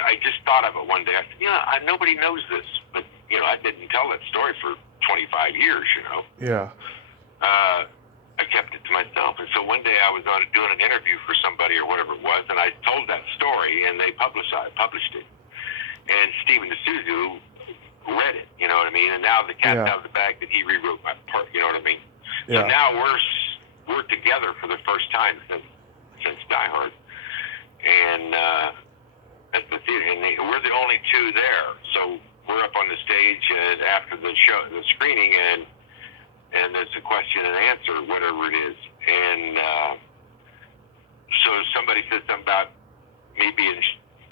I just thought of it one day. I said, nobody knows this, but I didn't tell that story for 25 years. Yeah. I kept it to myself. And so one day I was doing an interview for somebody or whatever it was, and I told that story, and they published it. And Stephen D'Souza read it, you know what I mean? And now the cat's out of the bag that he rewrote my part, you know what I mean? Yeah. So now we're together for the first time since Die Hard. And at the theater, and we're the only two there. So we're up on the stage after the screening, and there's a question and answer, whatever it is. And so somebody said something about me being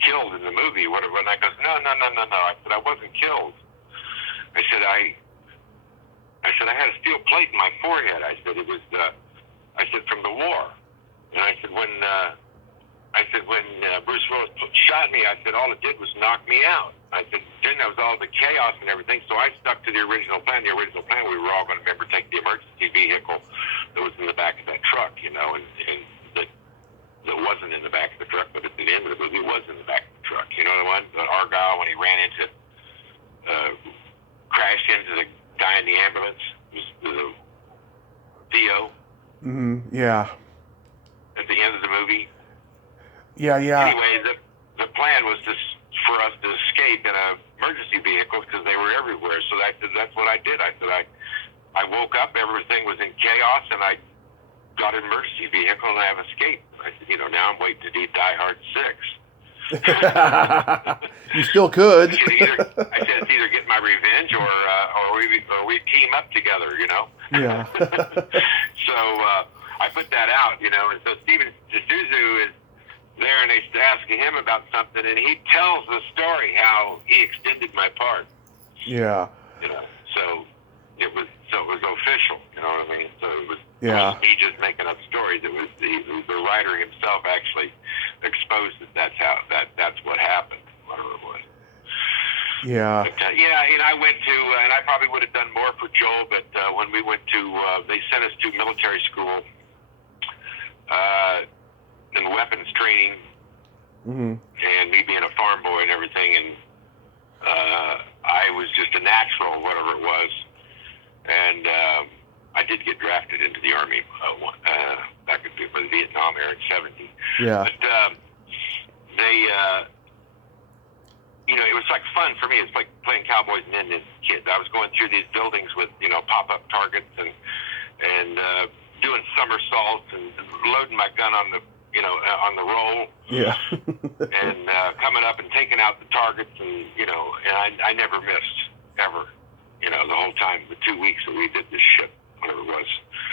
killed in the movie, whatever, and I goes, no. I said, I wasn't killed. I said, I had a steel plate in my forehead. I said, it was, from the war. And I said, when Bruce Willis shot me, I said, all it did was knock me out. I said, then there was all the chaos and everything, so I stuck to the original plan. The original plan, we were all going to take the emergency vehicle that was in the back of that truck, and that wasn't in the back of the truck, but at the end of the movie, it was in the back of the truck. You know the one? The Argyle, when he ran into, crashed into the guy in the ambulance, the Theo. Yeah. At the end of the movie. Yeah. Anyway, the plan was for us to escape in an emergency vehicle because they were everywhere. So that's what I did. I said I woke up, everything was in chaos, and I got an emergency vehicle and I have escaped. I said, now I'm waiting to do Die Hard 6. You still could. I said it's either get my revenge or we team up together, Yeah. So I put that out, and so Steven D'Souza is there, and they ask him about something, and he tells the story how he extended my part. Yeah. So it was official. You know what I mean? So it was. Yeah. It wasn't me just making up stories. It was the writer himself actually exposed that that's what happened. Whatever it was. Yeah. But, I went to, and I probably would have done more for Joel, but when we went to, they sent us to military school. And weapons training, and me being a farm boy and everything, and I was just a natural, whatever it was, and I did get drafted into the Army back in the Vietnam era in '70. Yeah. But they, it was like fun for me. It's like playing cowboys and Indians kids. I was going through these buildings with pop-up targets and doing somersaults and loading my gun on the roll. Yeah. And coming up and taking out the targets, and I never missed ever. The whole time, the 2 weeks that we did this shit, whatever it was.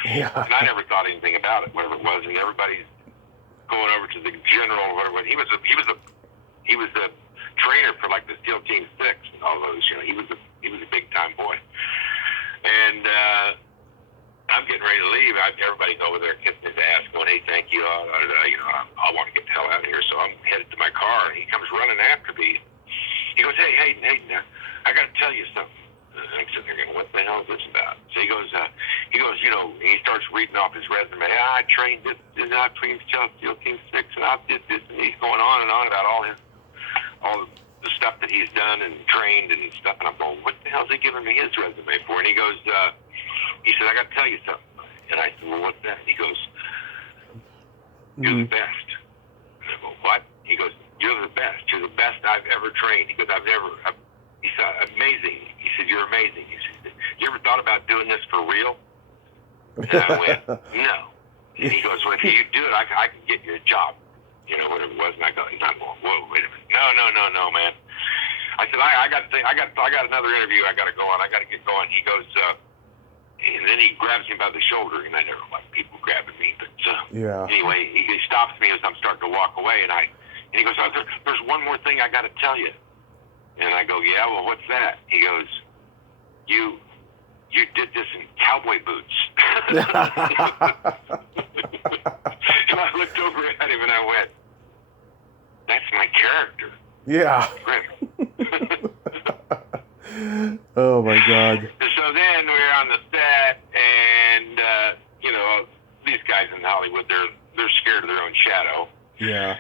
Yeah. And I never thought anything about it, whatever it was. And everybody's going over to the general, whatever. He was a trainer for like the SEAL Team 6 and all those. He was a big time boy. And I'm getting ready to leave. Everybody's over there kissing his ass, going, "Hey, thank you. I want to get the hell out of here." So I'm headed to my car, and he comes running after me. He goes, "Hey, Hayden, I got to tell you something." And I'm sitting there going, "What the hell is this about?" So he goes, he starts reading off his resume. "I trained this, I trained SEAL Team 6, and I did this," and he's going on and on about all the stuff that he's done and trained and stuff. And I'm going, "What the hell is he giving me his resume for?" And he goes, he said, "I got to tell you something." And I said, "Well, what's that?" And he goes, "You're the best." And I go, "What?" He goes, "You're the best. You're the best I've ever trained." He goes, he said, "Amazing." He said, "You're amazing." He said, "You ever thought about doing this for real?" And I went, "No." And he goes, "Well, if you do it, I can get you a job." Whatever it was. And I'm going, "Whoa, wait a minute. No, man." I said, I got another interview I got to go on. I got to get going. He goes, and then he grabs me by the shoulder, and I never like people grabbing me, but anyway, he stops me as I'm starting to walk away, and he goes, "There's one more thing I got to tell you." And I go, "Yeah, well, what's that?" He goes, You did this in cowboy boots." And I looked over at him and I went, "That's my character." Yeah. Oh my God. So then we were on the set, and these guys in Hollywood, they're scared of their own shadow. Yeah.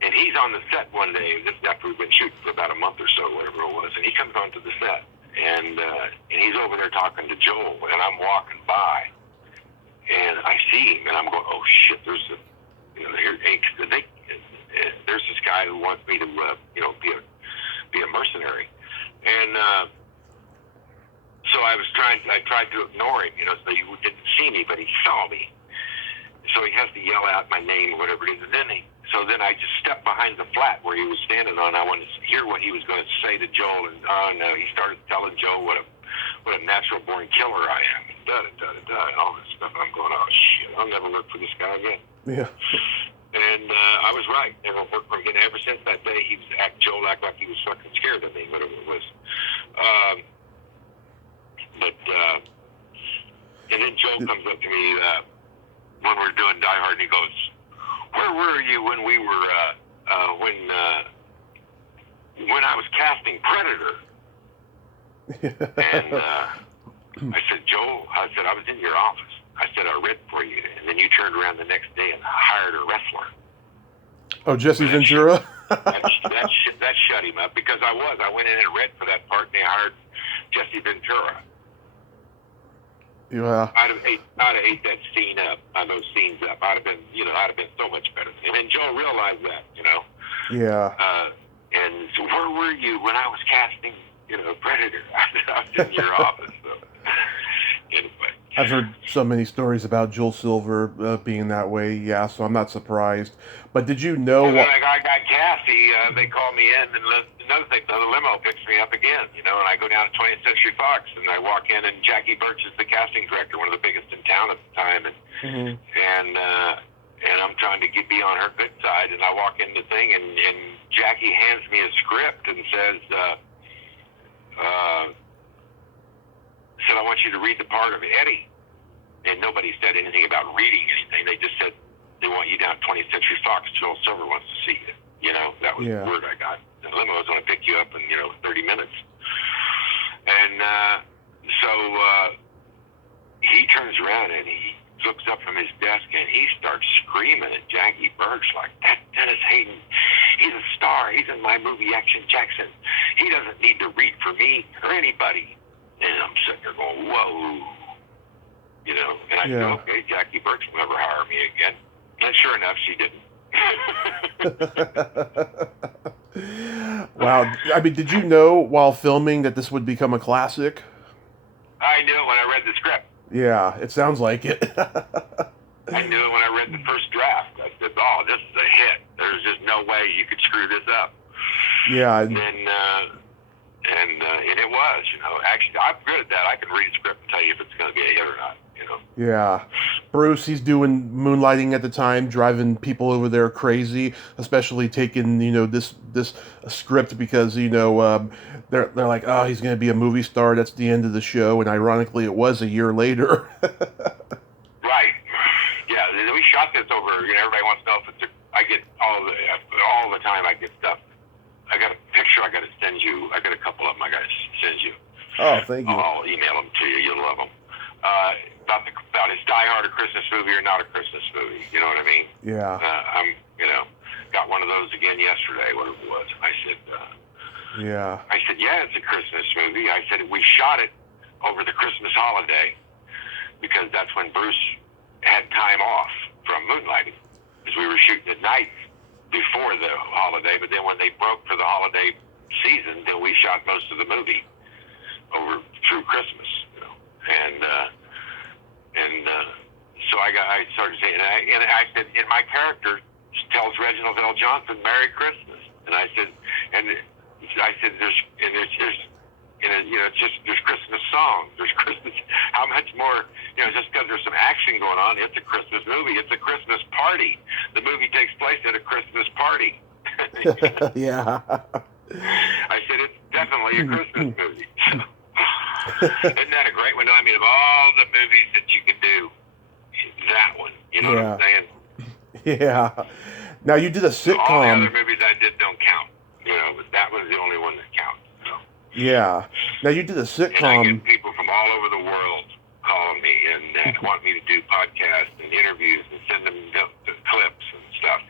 And he's on the set one day, just after we've been shooting for about a month or so, whatever it was, and he comes onto the set, and he's over there talking to Joel, and I'm walking by, and I see him, and I'm going, "Oh shit, there's this guy who wants me to be a mercenary," and so I tried to ignore him, so he didn't see me, but he saw me, so he has to yell out my name or whatever it is, and then I just stepped behind the flat where he was standing on. I wanted to hear what he was going to say to Joel, and he started telling Joel what a natural born killer I am, and and all this stuff. And I'm going, "Oh shit, I'll never work for this guy again." Yeah. And I was right. Never worked for him again. Ever since that day, Joel acted like he was fucking scared of me, whatever it was. And then Joel comes up to me when we were doing Die Hard, and he goes, "Where were you when we were when when I was casting Predator, and I said, Joel, I said, I was in your office. I said, I read for you. And then you turned around the next day and hired a wrestler. Oh, Jesse Ventura? That shut him up because I went in and read for that part and they hired Jesse Ventura. Yeah. I'd have ate that scene up, those scenes up. I'd have been so much better than him. And Joe realized that, Yeah. And so where were you when I was casting, Predator? I was in your office. So anyway. I've heard so many stories about Joel Silver being that way, yeah, so I'm not surprised. But did you know what? When I got Cassie, they called me in, and another thing, the limo picks me up again, and I go down to 20th Century Fox, and I walk in, and Jackie Birch is the casting director, one of the biggest in town at the time, and I'm trying to be on her good side, and I walk in the thing, and Jackie hands me a script and says, said, I want you to read the part of Eddie. And nobody said anything about reading anything. They just said, they want you down at 20th Century Fox. Joel Silver wants to see you. That was the word I got. The limo is going to pick you up in, 30 minutes. And so he turns around and he looks up from his desk and he starts screaming at Jackie Birch like, that Dennis Hayden, he's a star. He's in my movie Action Jackson. He doesn't need to read for me or anybody. And I'm sitting there going, whoa. And I said, okay, Jackie Birch will never hire me again. And sure enough, she didn't. Wow. I mean, did you know while filming that this would become a classic? I knew it when I read the script. Yeah, it sounds like it. I knew it when I read the first draft. I said, oh, this is a hit. There's just no way you could screw this up. Yeah. And it was, Actually, I'm good at that. I can read a script and tell you if it's going to be a hit or not, Yeah. Bruce, he's doing moonlighting at the time, driving people over there crazy, especially taking, this script because, they're like, oh, he's going to be a movie star. That's the end of the show. And ironically, it was a year later. Right. Yeah. We shot this over, everybody wants to know if I get all the time I get stuff. I got a picture I got to send you. I got a couple of them I got to send you. Oh, thank you. I'll email them to you. You'll love them. About is Die Hard a Christmas movie or not a Christmas movie? You know what I mean? Yeah. I'm, got one of those again yesterday. What it was? I said, yeah. I said, yeah, it's a Christmas movie. I said we shot it over the Christmas holiday because that's when Bruce had time off from moonlighting, because we were shooting at night before the holiday, but then when they broke for the holiday season, then we shot most of the movie over through Christmas, and so I started saying, and I said, and my character tells Reginald L. Johnson, "Merry Christmas," and I said, it's just Christmas songs. There's Christmas. How much more? Just because there's some action going on, it's a Christmas movie. It's a Christmas party. The movie takes place at a Christmas party. Yeah. I said it's definitely a Christmas movie. Isn't that a great one? I mean, of all the movies that you could do, that one. You know what I'm saying? Yeah. Now you did a sitcom. All the other movies I did don't count. But that was the only one that counts. So. Yeah. Now you did a sitcom. And I get people from all over the world calling me and want me to do podcasts and interviews and send them the clips and stuff.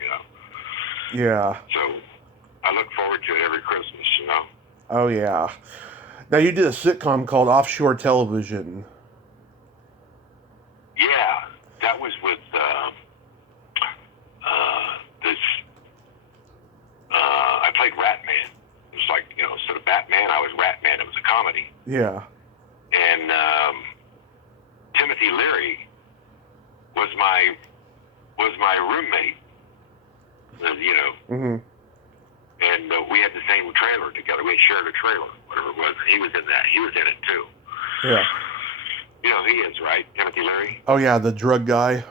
Yeah. So I look forward to it every Christmas. Oh yeah. Now you did a sitcom called Offshore Television. Yeah, that was with this. I played Ratman. It was like instead of Batman, I was Ratman. It was a comedy. Yeah. And Timothy Leary was my roommate. Mm-hmm. And we had the same trailer together. We shared a trailer, whatever it was. He was in that. He was in it too. Yeah. He is, right? Timothy Leary? Oh yeah, the drug guy.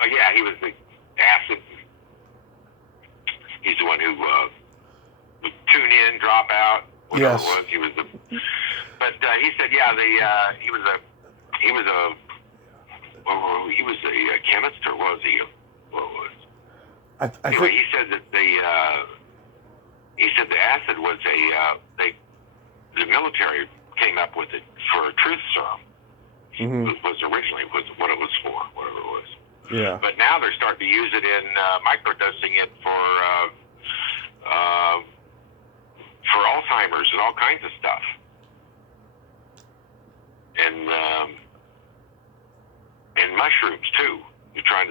Oh yeah, he was the acid. He's the one who would tune in, drop out, whatever it was. He was the. But he said, yeah, he was a chemist, or was he? What was? I anyway, think he said that he said the acid was the military came up with it for a truth serum. Was originally was what it was for, whatever it was. Yeah. But now they're starting to use it in microdosing it for Alzheimer's and all kinds of stuff. And mushrooms too.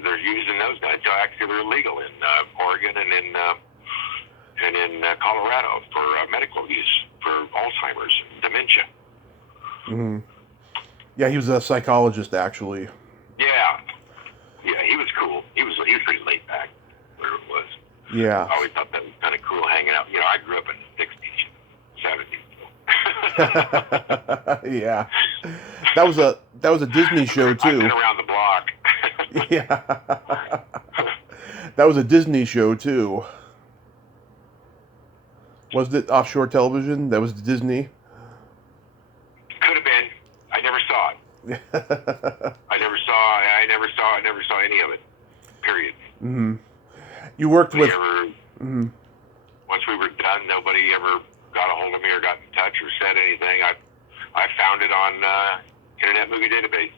They're using those now. Actually, they're illegal in Oregon and in Colorado for medical use for Alzheimer's and dementia. Yeah, he was a psychologist, actually. Yeah, he was cool. He was pretty laid back, whatever it was. Yeah. I always thought that was kind of cool hanging out. I grew up in the 60s, 70s. So. Yeah. That was a Disney show too. I've been around the block. Yeah. That was a Disney show too. Was it offshore television? That was Disney? Could have been. I never saw it. I never saw any of it. Period. You worked with. Once we were done, nobody ever got a hold of me or got in touch or said anything. I found it on Internet Movie Database.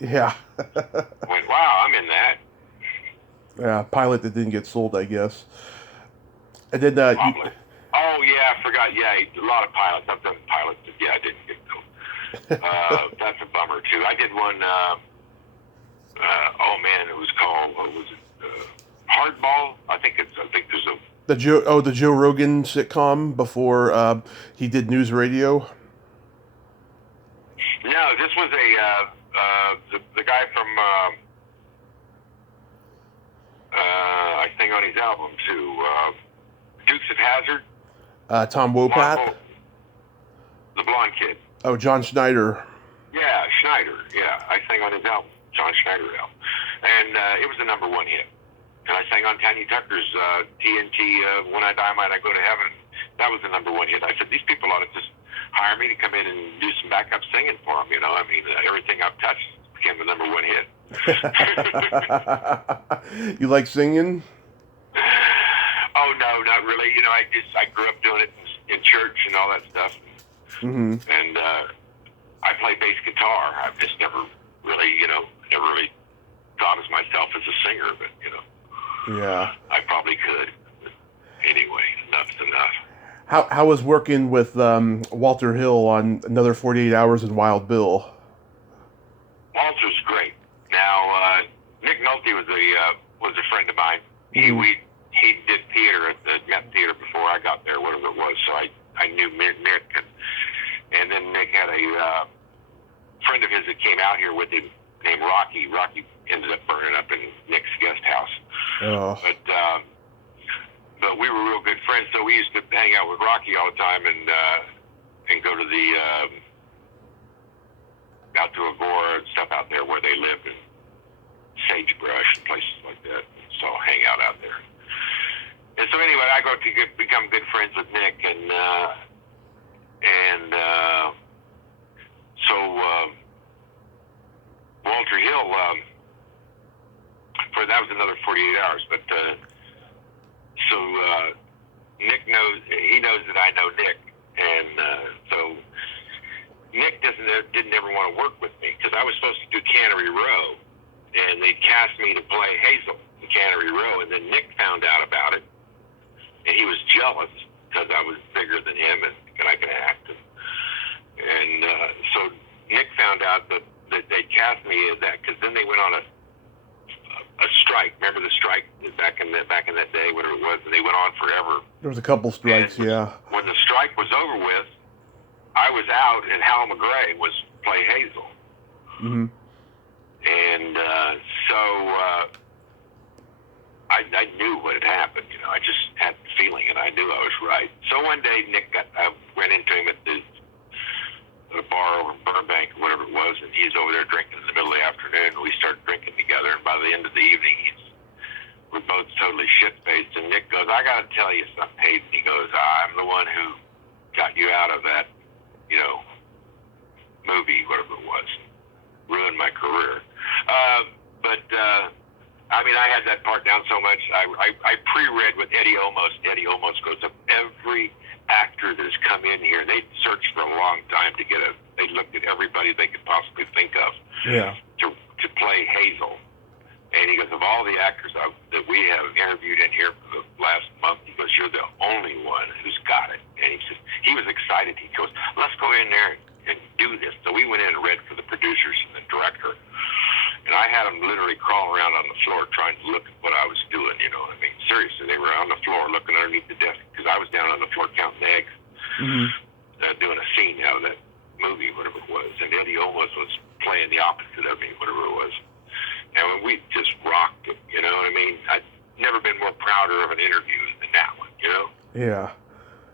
Yeah. Went, wow, I'm in that. Yeah, pilot that didn't get sold, I guess. And then oh yeah, I forgot. Yeah, a lot of pilots. I've done pilots. Yeah, I didn't get sold. That's a bummer too. I did one. Oh man, it was called. What was it? Hardball. I think there's a. The Joe Rogan sitcom before he did news radio. No, this was the guy from I sang on his album too. Dukes of Hazzard. Tom Wopat. The blonde kid. Oh, John Schneider. Yeah, Schneider. Yeah, I sang on his album, John Schneider album, and it was the #1 hit. And I sang on Tanya Tucker's TNT, When I Die Might I Go to Heaven. That was the #1 hit. I said, these people ought to just hire me to come in and do some backup singing for them, I mean, everything I've touched became the #1 hit. You like singing? Oh, no, not really. I grew up doing it in church and all that stuff. And I play bass guitar. I've just never really thought of myself as a singer, but, Yeah. I probably could. But anyway, enough's enough. How was working with Walter Hill on Another 48 Hours in Wild Bill? Walter's great. Now, Nick Nolte was a friend of mine. He did theater at the Met Theater before I got there, whatever it was. So I knew Nick, and then Nick had a friend of his that came out here with him named Rocky. Rocky ended up burning up in Nick's guest house. Oh. But we were real good friends, so we used to hang out with Rocky all the time and go to the out to Agora and stuff out there where they lived, and Sagebrush and places like that. So hang out there. And so anyway, I got to become good friends with Nick, and so Walter Hill. That was another 48 hours, but so Nick knows. He knows that I know Nick, and so Nick didn't ever want to work with me because I was supposed to do Cannery Row, and they cast me to play Hazel in Cannery Row, and then Nick found out about it, and he was jealous because I was bigger than him and I can act, and so Nick found out that they cast me as that because then they went on a strike. Remember the strike back in that day, whatever it was, and they went on forever. There was a couple strikes, yeah. When the strike was over with, I was out, and Hal McGray was play Hazel. And so I knew what had happened. I just had the feeling, and I knew I was right. So one day, I went into him at the bar over in Burbank, or whatever it was, and he's over there drinking in the middle of the afternoon, and we started drinking together, and by the end of the evening, we're both totally shit-faced, and Nick goes, I got to tell you something, Hayden. He goes, I'm the one who got you out of that, movie, whatever it was, ruined my career. But I mean, I had that part down so much. I pre-read with Eddie Olmos. Eddie Olmos goes up every actor that has come in here. They searched for a long time to get they looked at everybody they could possibly think of to play Hazel. And he goes, of all the actors that we have interviewed in here for the last month, he goes, you're the only one who's got it. And he was excited. He goes, let's go in there and do this. So we went in and read for the producers and the director. And I had them literally crawl around on the floor trying to look at what I was doing, you know what I mean? Seriously, they were on the floor looking underneath the desk because I was down on the floor counting eggs, doing a scene out of that movie, whatever it was. And Eddie Olmos was playing the opposite of me, whatever it was. And we just rocked it, you know what I mean? I've never been more prouder of an interview than that one, you know? Yeah.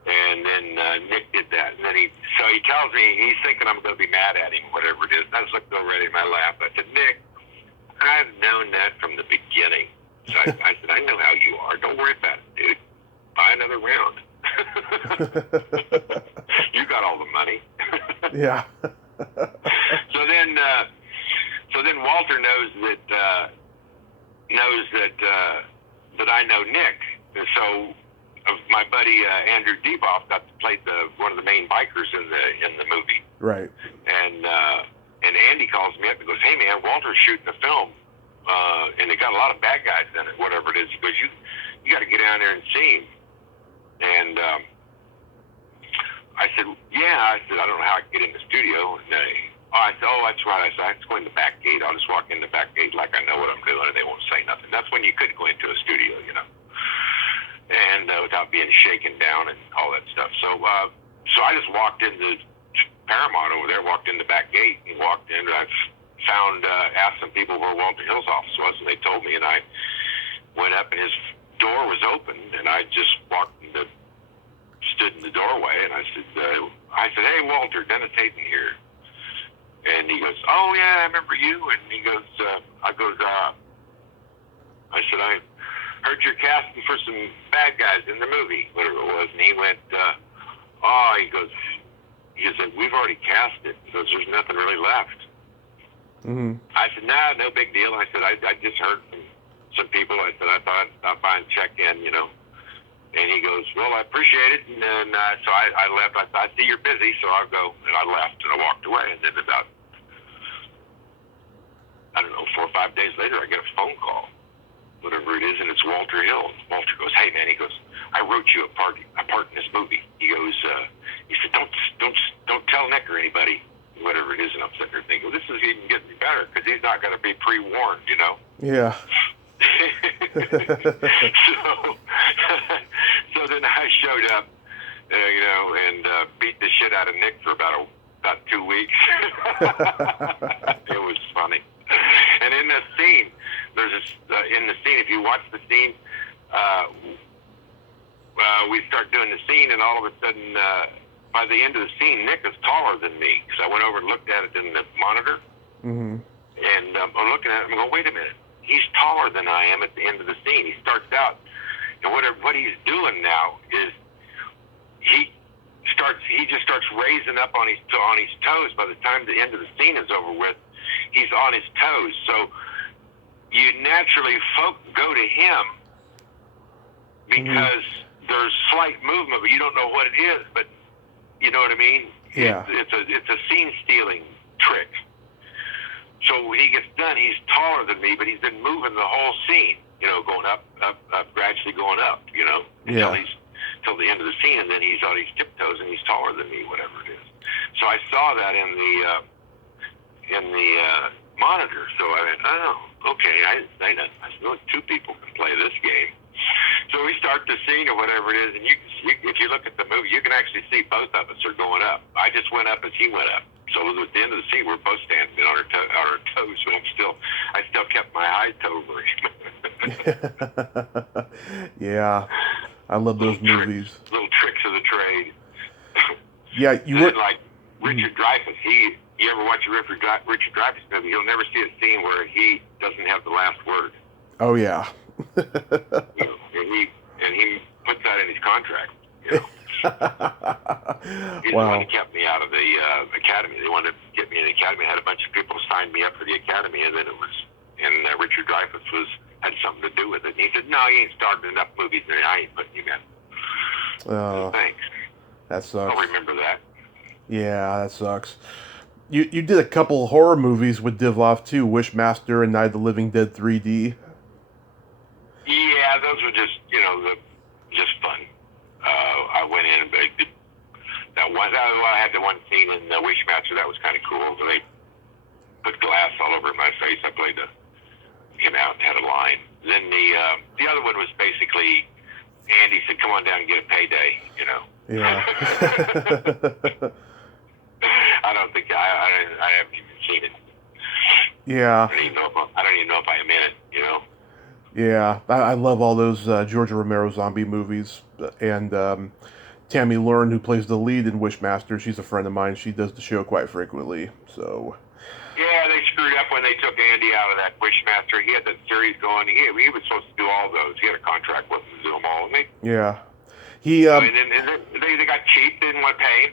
And then Nick did that. And then he tells me, he's thinking I'm going to be mad at him, whatever it is. And I just looked over at him, I laughed. I said, Nick, I've known that from the beginning. So I said, I know how you are. Don't worry about it, dude. Buy another round. You got all the money. Yeah. So then Walter knows that I know Nick. And so my buddy Andrew Deboff got to play one of the main bikers in the movie. Right. And Andy calls me up and goes, hey man, Walter's shooting a film, and they got a lot of bad guys in it, whatever it is. He goes, you got to get down there and see him. And I said, yeah. I said, I don't know how I can get in the studio. And I said, oh, that's right. I said, I have to go in the back gate. I'll just walk in the back gate like I know what I'm doing, and they won't say nothing. That's when you could go into a studio, you know, and without being shaken down and all that stuff. So I just walked into Paramount over there, walked in the back gate, and walked in. And I asked some people where Walter Hill's office was, and they told me. And I went up, and his door was open, and I just stood in the doorway, and I said, hey, Walter, Dennis Hayden here. And he goes, oh, yeah, I remember you. And he goes, I said, I heard you're casting for some bad guys in the movie, whatever it was. And he went, he said, we've already cast it. He goes, there's nothing really left. Mm-hmm. I said, nah, no big deal. I said, I just heard from some people. I said, I thought I'd stop by and check in, you know. And he goes, well, I appreciate it. And then so I left. I thought, I see you're busy, so I'll go. And I left, and I walked away. And then about, 4 or 5 days later, I get a phone call, whatever it is, and it's Walter Hill. Walter goes, hey, man, he goes, I wrote you a part in this movie. He goes, he said, don't tell Nick or anybody, whatever it is. And I'm sitting there thinking, well, this is even getting better because he's not going to be pre-warned, you know? Yeah. So then I showed up, and beat the shit out of Nick for about 2 weeks. It was funny. And in the scene, if you watch the scene, we start doing the scene, and all of a sudden, by the end of the scene, Nick is taller than me because I went over and looked at it in the monitor, and I'm looking at it, I'm going, wait a minute. He's taller than I am at the end of the scene. He starts out, and what he's doing now is he just starts raising up on his toes. By the time the end of the scene is over with, he's on his toes. So you naturally go to him because there's slight movement, but you don't know what it is. But you know what I mean? Yeah. It's a scene stealing trick. So when he gets done, he's taller than me, but he's been moving the whole scene, going up, gradually going up, until the end of the scene, and then he's on his tiptoes and he's taller than me, whatever it is. So I saw that in the monitor. So I went, oh, okay, I know. I said, 2 people can play this game. So we start the scene or whatever it is, and if you look at the movie, you can actually see both of us are going up. I just went up as he went up. So at the end of the scene, we're both standing on our toes, so I still kept my high toe over him. Yeah, I love those movies. Little tricks of the trade. Yeah, you were like Richard Dreyfuss. You ever watch a Richard Dreyfuss movie? You'll never see a scene where he doesn't have the last word. Oh yeah. and he puts that in his contract. He's the one that kept me out of the academy. They wanted to get me in the academy. I had a bunch of people sign me up for the academy, and then Richard Dreyfuss had something to do with it. And he said, no, he ain't starting enough movies, and I ain't putting him in. Thanks. That sucks. I'll remember that. Yeah, that sucks. You did a couple horror movies with Divloff too, Wishmaster and Night of the Living Dead 3D. Yeah, those were just, just fun. I went in, but I had the one scene in the Wishmaster that was kind of cool. Where they put glass all over my face. I came out and had a line. Then the other one was basically Andy said, "Come on down and get a payday," Yeah. I don't think I haven't even seen it. Yeah. I don't even know if I am in it. Yeah, I love all those George Romero zombie movies. And Tammy Learn, who plays the lead in Wishmaster, she's a friend of mine. She does the show quite frequently. So. Yeah, they screwed up when they took Andy out of that Wishmaster. He had that series going. He was supposed to do all those. He had a contract with them to do them all, didn't he? Yeah. And then they got cheap. They didn't want to pay him.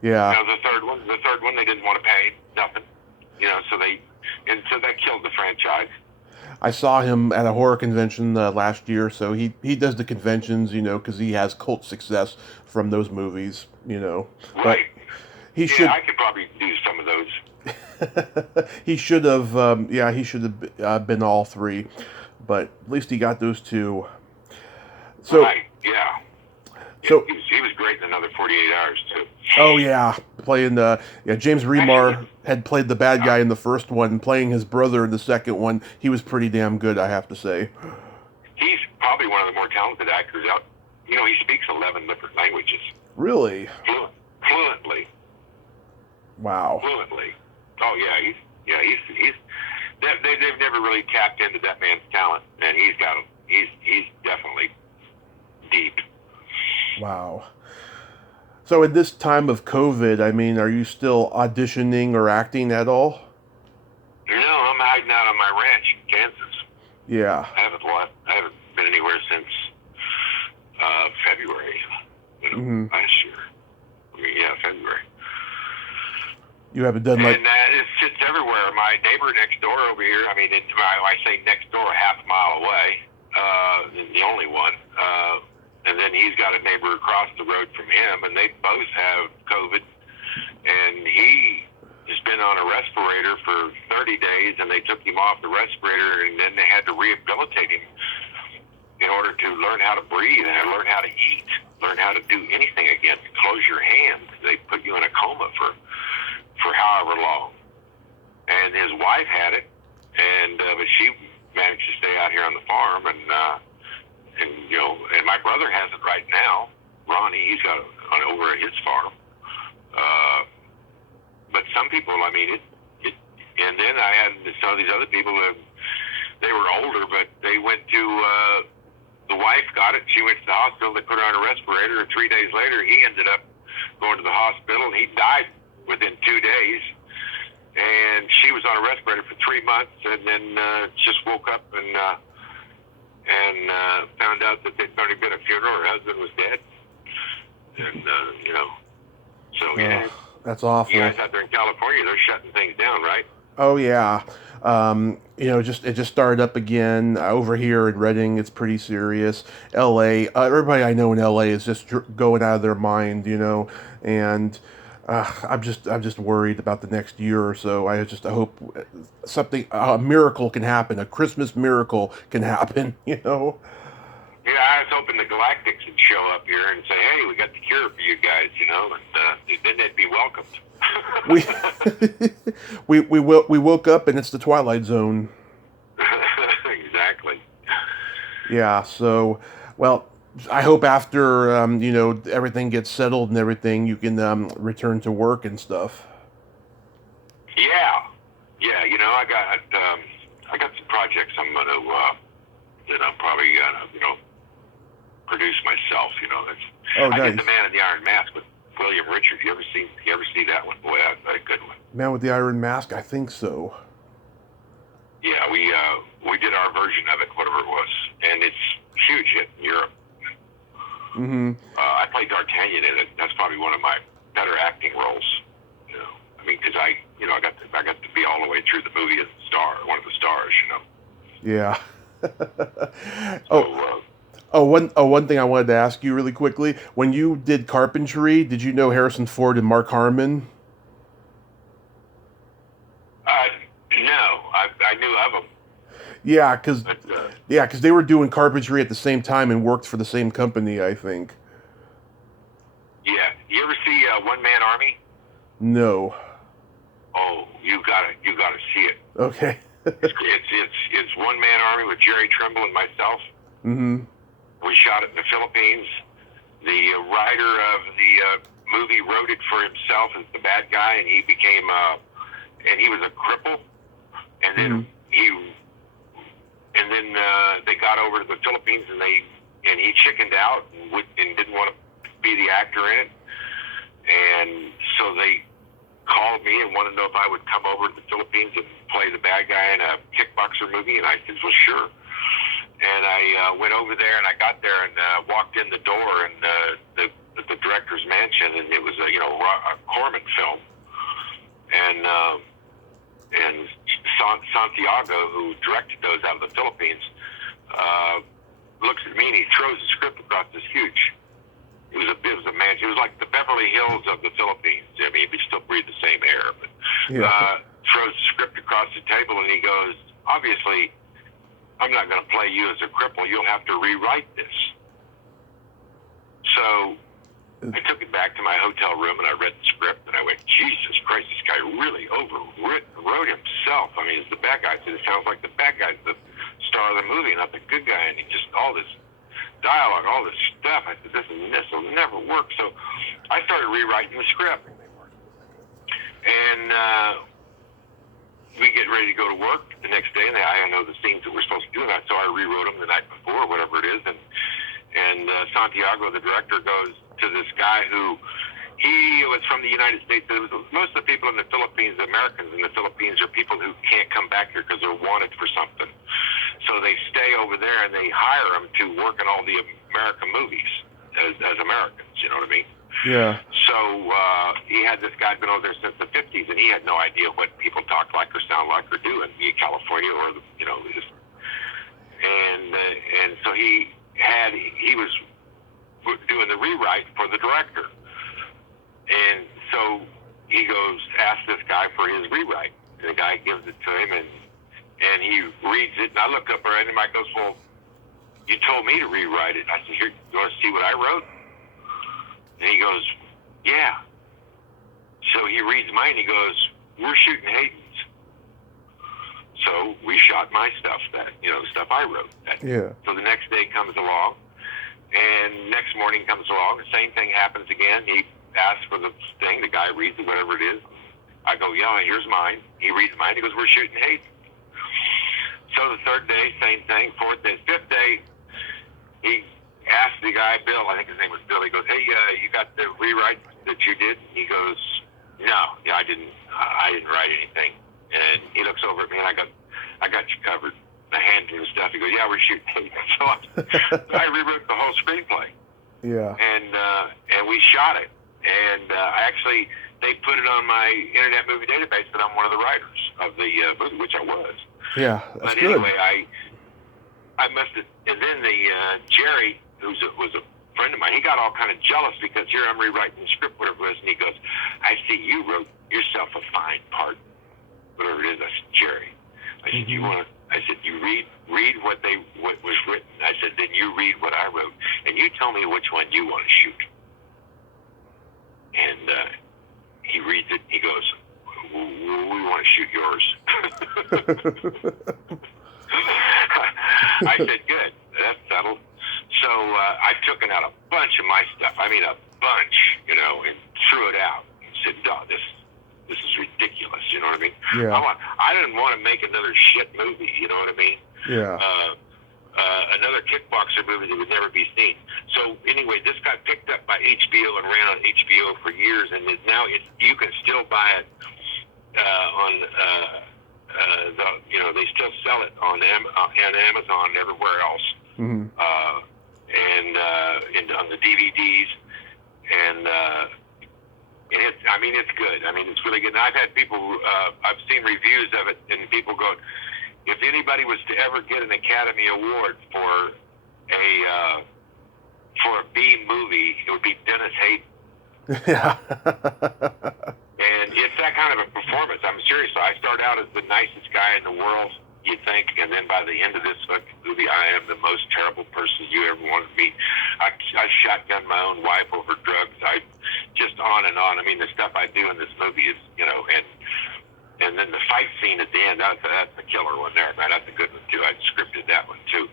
Yeah. The third one, they didn't want to pay nothing. So that killed the franchise. I saw him at a horror convention last year, so he does the conventions, because he has cult success from those movies, But right. He should. I could probably do some of those. He should have. He should have been all three, but at least he got those two. So. Right. Yeah. So he was great in another 48 Hours too. Oh yeah, playing James Remar had played the bad guy in the first one, playing his brother in the second one. He was pretty damn good, I have to say. He's probably one of the more talented actors out. He speaks 11 different languages. Really? Fluently. Wow. Fluently. Oh yeah, he's. They've never really tapped into that man's talent, and he's got him. He's definitely deep. Wow. So at this time of COVID, are you still auditioning or acting at all? No, I'm hiding out on my ranch in Kansas. Yeah. I haven't been anywhere since February. Last year. February. You haven't done like... And it's everywhere. My neighbor next door over here, I say next door, half a mile away, the only one, and then he's got a neighbor across the road from him, and they both have COVID, and he has been on a respirator for 30 days, and they took him off the respirator, and then they had to rehabilitate him in order to learn how to breathe and learn how to eat, learn how to do anything again. Close your hands. They put you in a coma for however long. And his wife had it, but she managed to stay out here on the farm, and my brother has it right now. Ronnie, he's got it over at his farm. But some people, and then I had some of these other people they were older, but they went to, the wife got it, she went to the hospital, they put her on a respirator, and 3 days later, he ended up going to the hospital, and he died within 2 days. And she was on a respirator for 3 months, and then just woke up and found out that they'd already been a funeral. Her husband was dead, and so yeah. That's awful. You guys out there in California, they're shutting things down, right? Oh yeah. It just started up again over here in Redding. It's pretty serious. L.A. Everybody I know in L.A. is just going out of their mind, and. I'm just worried about the next year or so. I hope a miracle can happen. A Christmas miracle can happen, Yeah, I was hoping the Galactics would show up here and say, "Hey, we got the cure for you guys," and then they'd be welcomed. we woke up and it's the Twilight Zone. Exactly. Yeah. So, well. I hope after everything gets settled and everything, you can return to work and stuff. Yeah. I got some projects I'm gonna that I'm probably gonna produce myself. Nice. I did The Man in the Iron Mask with William Richard. You ever see that one? Boy, that's a good one. Man with the Iron Mask, I think so. Yeah, we did our version of it, whatever it was, and it's huge hit in Europe. Mm-hmm. I played D'Artagnan in it. That's probably one of my better acting roles. Because I got to be all the way through the movie as one of the stars. Yeah. Oh, So one thing I wanted to ask you really quickly. When you did carpentry, did you know Harrison Ford and Mark Harmon? no, I knew of them, Yeah, because but yeah, because they were doing carpentry at the same time and worked for the same company, I think. yeah. You ever see One Man Army? No. Oh, you gotta see it. Okay. It's One Man Army with Jerry Trimble and myself. Mm-hmm. We shot it in the Philippines. The writer of the movie wrote it for himself as the bad guy, and he became and he was a cripple. And then they got over to the Philippines, and he chickened out and didn't want to be the actor in it. And so they called me and wanted to know if I would come over to the Philippines and play the bad guy in a kickboxer movie, and I said, well, sure. And I went over there, and I got there and walked in the door, and the director's mansion, and it was a Corman film, and Santiago, who directed those out of the Philippines, looks at me and he throws the script across this huge. It was a mansion. It was like the Beverly Hills of the Philippines. I mean, we still breathe the same air, but throws the script across the table, and he goes, obviously, I'm not going to play you as a cripple. You'll have to rewrite this. So I took it back to my hotel room, and I read the script, and I went, Jesus Christ, this guy really wrote himself. I mean, it's the bad guy. So it sounds like the bad guy's the star of the movie, not the good guy. And he just, all this dialogue, all this stuff. I said, this will never work. So I started rewriting the script. And we get ready to go to work the next day, and I know the scenes that we're supposed to do, and so I rewrote them the night before, whatever it is, and Santiago, the director, goes to this guy who he was from the United States. Most of the people in the Philippines, the Americans in the Philippines, are people who can't come back here because they're wanted for something. So they stay over there, and they hire them to work in all the American movies as Americans. You know what I mean? Yeah. So he had this guy been over there since the 50s, and he had no idea what people talk like or sound like or do in California or and so he was doing the rewrite for the director, and so he goes ask this guy for his rewrite, and the guy gives it to him, and he reads it, and I look up at him, I goes, well, you told me to rewrite it. I said, here, you want to see what I wrote? And he goes, yeah. So he reads mine, he goes, we're shooting Hayden's. So we shot my stuff, stuff I wrote. Yeah. So the next day comes along, and next morning comes along, the same thing happens again. He asks for the thing, the guy reads it, whatever it is. I go, yeah, here's mine. He reads mine, he goes, we're shooting Hayden. So the third day, same thing. Fourth day, fifth day, he asked the guy, Bill, I think his name was Bill, he goes, hey, you got the rewrite that you did? He goes, no, I didn't write anything. And he looks over at me, and I got you covered. I hand him stuff. He goes, yeah, we're shooting. So I rewrote the whole screenplay. Yeah. And we shot it. And they put it on my Internet Movie Database that I'm one of the writers of the movie, which I was. Yeah, that's but good. Anyway, I must have, and then the Jerry, was a friend of mine, he got all kind of jealous because here I'm rewriting the script, whatever it is, and he goes, I see you wrote yourself a fine part, whatever it is. I said, Jerry, I said, you want to, I said, you read what was written. I said, then you read what I wrote, and you tell me which one you want to shoot. And he reads it, he goes, we want to shoot yours. I said, good, that's settled. So I've taken out a bunch of my stuff. I mean, a bunch, and threw it out. And said, no, this is ridiculous. You know what I mean? Yeah. I didn't want to make another shit movie. You know what I mean? Yeah. Another kickboxer movie that would never be seen. So anyway, this got picked up by HBO and ran on HBO for years, and now you can still buy it on they still sell it on Amazon and everywhere else, Mm-hmm. and on the DVDs, and it's good. I mean, it's really good. And I've had people, I've seen reviews of it, and people go, if anybody was to ever get an Academy Award for a B movie, it would be Dennis Hayden. Yeah. And it's that kind of a performance. I'm serious. I start out as the nicest guy in the world, you think, and then by the end of this movie, I am the most terrible person you ever wanted to meet. I shotgunned my own wife over drugs. I just on and on. I mean, the stuff I do in this movie is, and then the fight scene at the end, that's the killer one there, man. That's a good one, too. I scripted that one, too.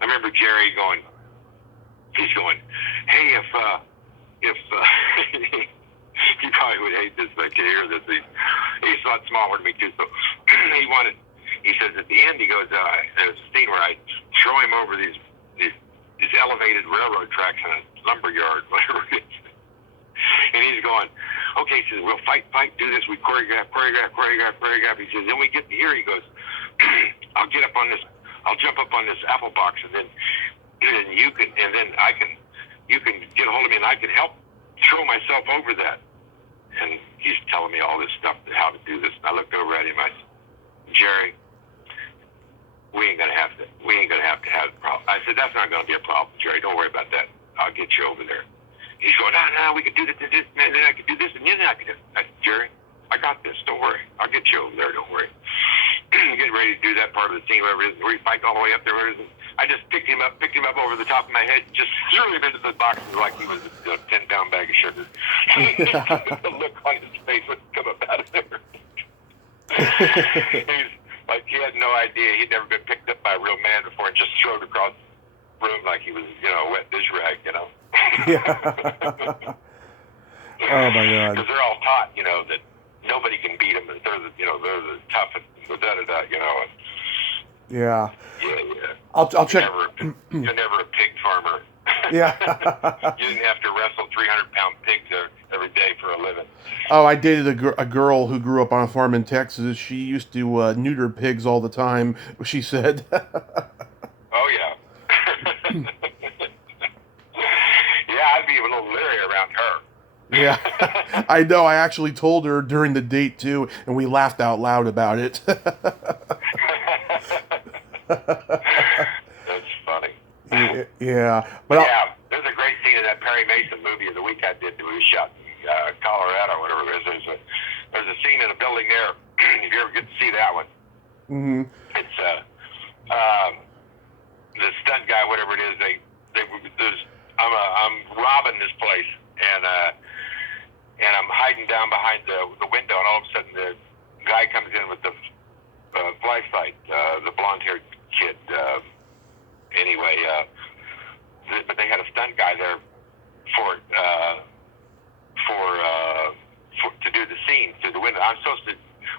I remember Jerry he's going, hey, if you probably would hate this, but you hear this. He's a lot smaller than me, too, so he says at the end, he goes, there's a scene where I throw him over these elevated railroad tracks in a lumber yard, whatever it is. And he's going, okay, he says, we'll fight, do this, we choreograph. He says, then we get to here, he goes, I'll jump up on this apple box, and then you can get a hold of me, and I can help throw myself over that. And he's telling me all this stuff, how to do this. And I looked over at him, I said, Jerry, we ain't gonna have to have a problem. I said, that's not gonna be a problem, Jerry. Don't worry about that. I'll get you over there. He's going, no, we can do this, and then I can do this, and then I can do this. I said, Jerry, I got this. Don't worry. I'll get you over there. Don't worry. Getting ready to do that part of the scene, whatever it is, where he fights all the way up there. I just picked him up over the top of my head, just threw him into the box like he was a 10-pound bag of sugar. The look on his face would come up out of there. He's like, he had no idea. He'd never been picked up by a real man before and just thrown across the room like he was, a wet dish rag, Yeah. Oh my God. Because they're all taught, that nobody can beat them, and they're the toughest, and. Yeah. Yeah. I'll check. You're never a pig farmer. Yeah. You didn't have to wrestle 300-pound pigs every day for a living. Oh, I dated a girl who grew up on a farm in Texas. She used to neuter pigs all the time, she said. Oh, yeah. Yeah, I'd be a little leery around her. Yeah, I know. I actually told her during the date, too, and we laughed out loud about it. That's funny. Yeah. But yeah, there's a great scene in that Perry Mason movie of the week I did. We shot in Colorado, whatever it is. There's a scene in a building there. If you ever get to see that one, it's the stunt guy, whatever it is. I'm robbing this place, and I'm hiding down behind the window, and all of a sudden the guy comes in with the flashlight, the blonde-haired kid. But they had a stunt guy there to do the scene through the window.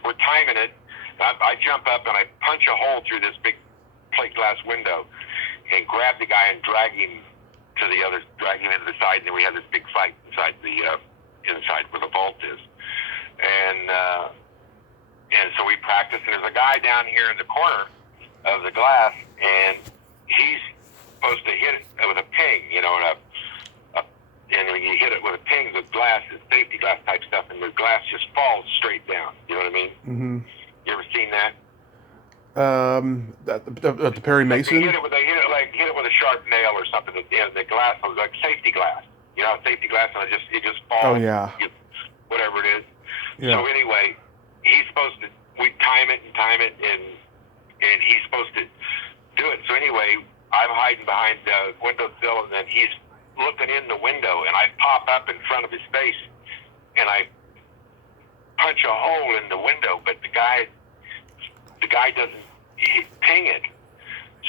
We're timing it. I jump up and I punch a hole through this big plate glass window and grab the guy and drag him into the side, and then we had this big fight inside where the vault is. And so we practice, and there's a guy down here in the corner of the glass, and he's supposed to hit it with a ping, and when you hit it with a ping, the glass is safety glass type stuff, and the glass just falls straight down. You know what I mean? Mm-hmm. You ever seen that? The Perry Mason? They hit it with a sharp nail or something at the end. The glass was like safety glass. Safety glass, and it just falls. Oh yeah. Whatever it is. Yeah. So anyway, we time it, and he's supposed to do it. So anyway, I'm hiding behind the windowsill, and then he's looking in the window, and I pop up in front of his face, and I punch a hole in the window, but the guy doesn't ping it.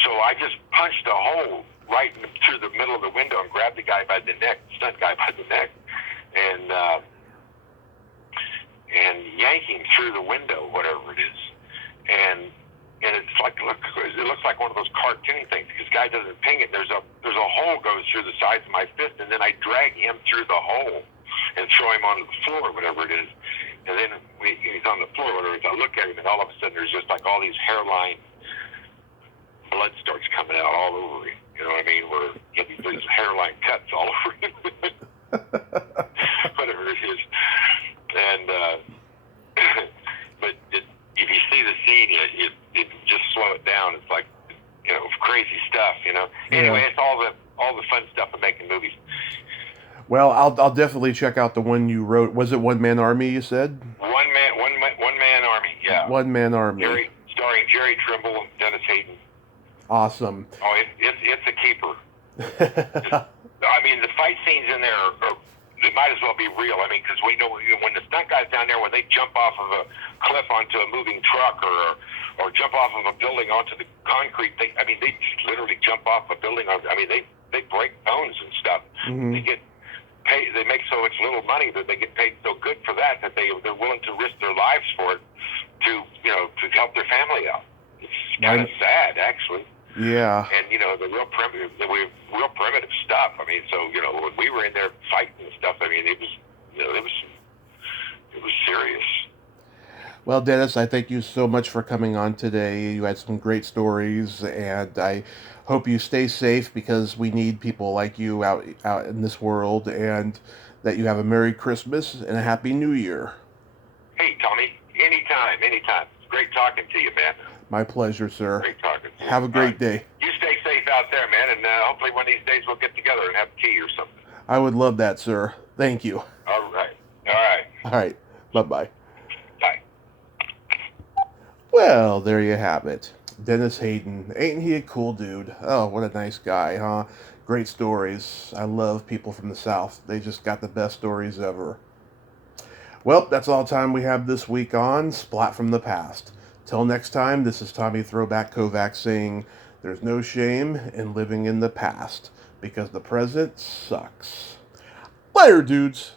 So I just punched a hole right through the middle of the window and grabbed the guy by the neck, stunt guy by the neck, and yank him through the window, whatever it is. And it's like, it looks like one of those cartoon things. This guy doesn't ping it. There's a hole goes through the sides of my fist, and then I drag him through the hole and throw him on the floor, whatever it is. And then he's on the floor, whatever it is. I look at him, and all of a sudden there's just like all these hairline blood starts coming out all over him. You know what I mean? Where there's hairline cuts all over him. Whatever it is. And, but if you see the scene, it just slow it down. It's like, crazy stuff. Yeah. Anyway, it's all the fun stuff of making movies. Well, I'll definitely check out the one you wrote. Was it One Man Army? You said One man army. Yeah. One Man Army. Starring Jerry Trimble and Dennis Hayden. Awesome. Oh, it's a keeper. I mean, the fight scenes in there they might as well be real. I mean, because we know when the stunt guys down there, when they jump off of a cliff onto a moving truck or jump off of a building onto the concrete, they just literally jump off a building. They break bones and stuff. Mm-hmm. They get paid. They make so much little money that they get paid so good for that they're willing to risk their lives for it to help their family out. It's kind of sad, actually. Yeah. And the real primitive stuff. I mean, so when we were in there fighting and stuff, I mean, it was serious. Well, Dennis, I thank you so much for coming on today. You had some great stories, and I hope you stay safe because we need people like you out in this world, and that you have a Merry Christmas and a Happy New Year. Hey, Tommy, anytime. It's great talking to you, man. My pleasure, sir. Great talking to you. Have a great day. You stay safe out there, man, and hopefully one of these days we'll get together and have tea or something. I would love that, sir. Thank you. All right. All right. Bye-bye. Bye. Well, there you have it. Dennis Hayden. Ain't he a cool dude? Oh, what a nice guy, huh? Great stories. I love people from the South. They just got the best stories ever. Well, that's all the time we have this week on Splat from the Past. Till next time, this is Tommy Throwback Kovac saying, there's no shame in living in the past, because the present sucks. Later, dudes.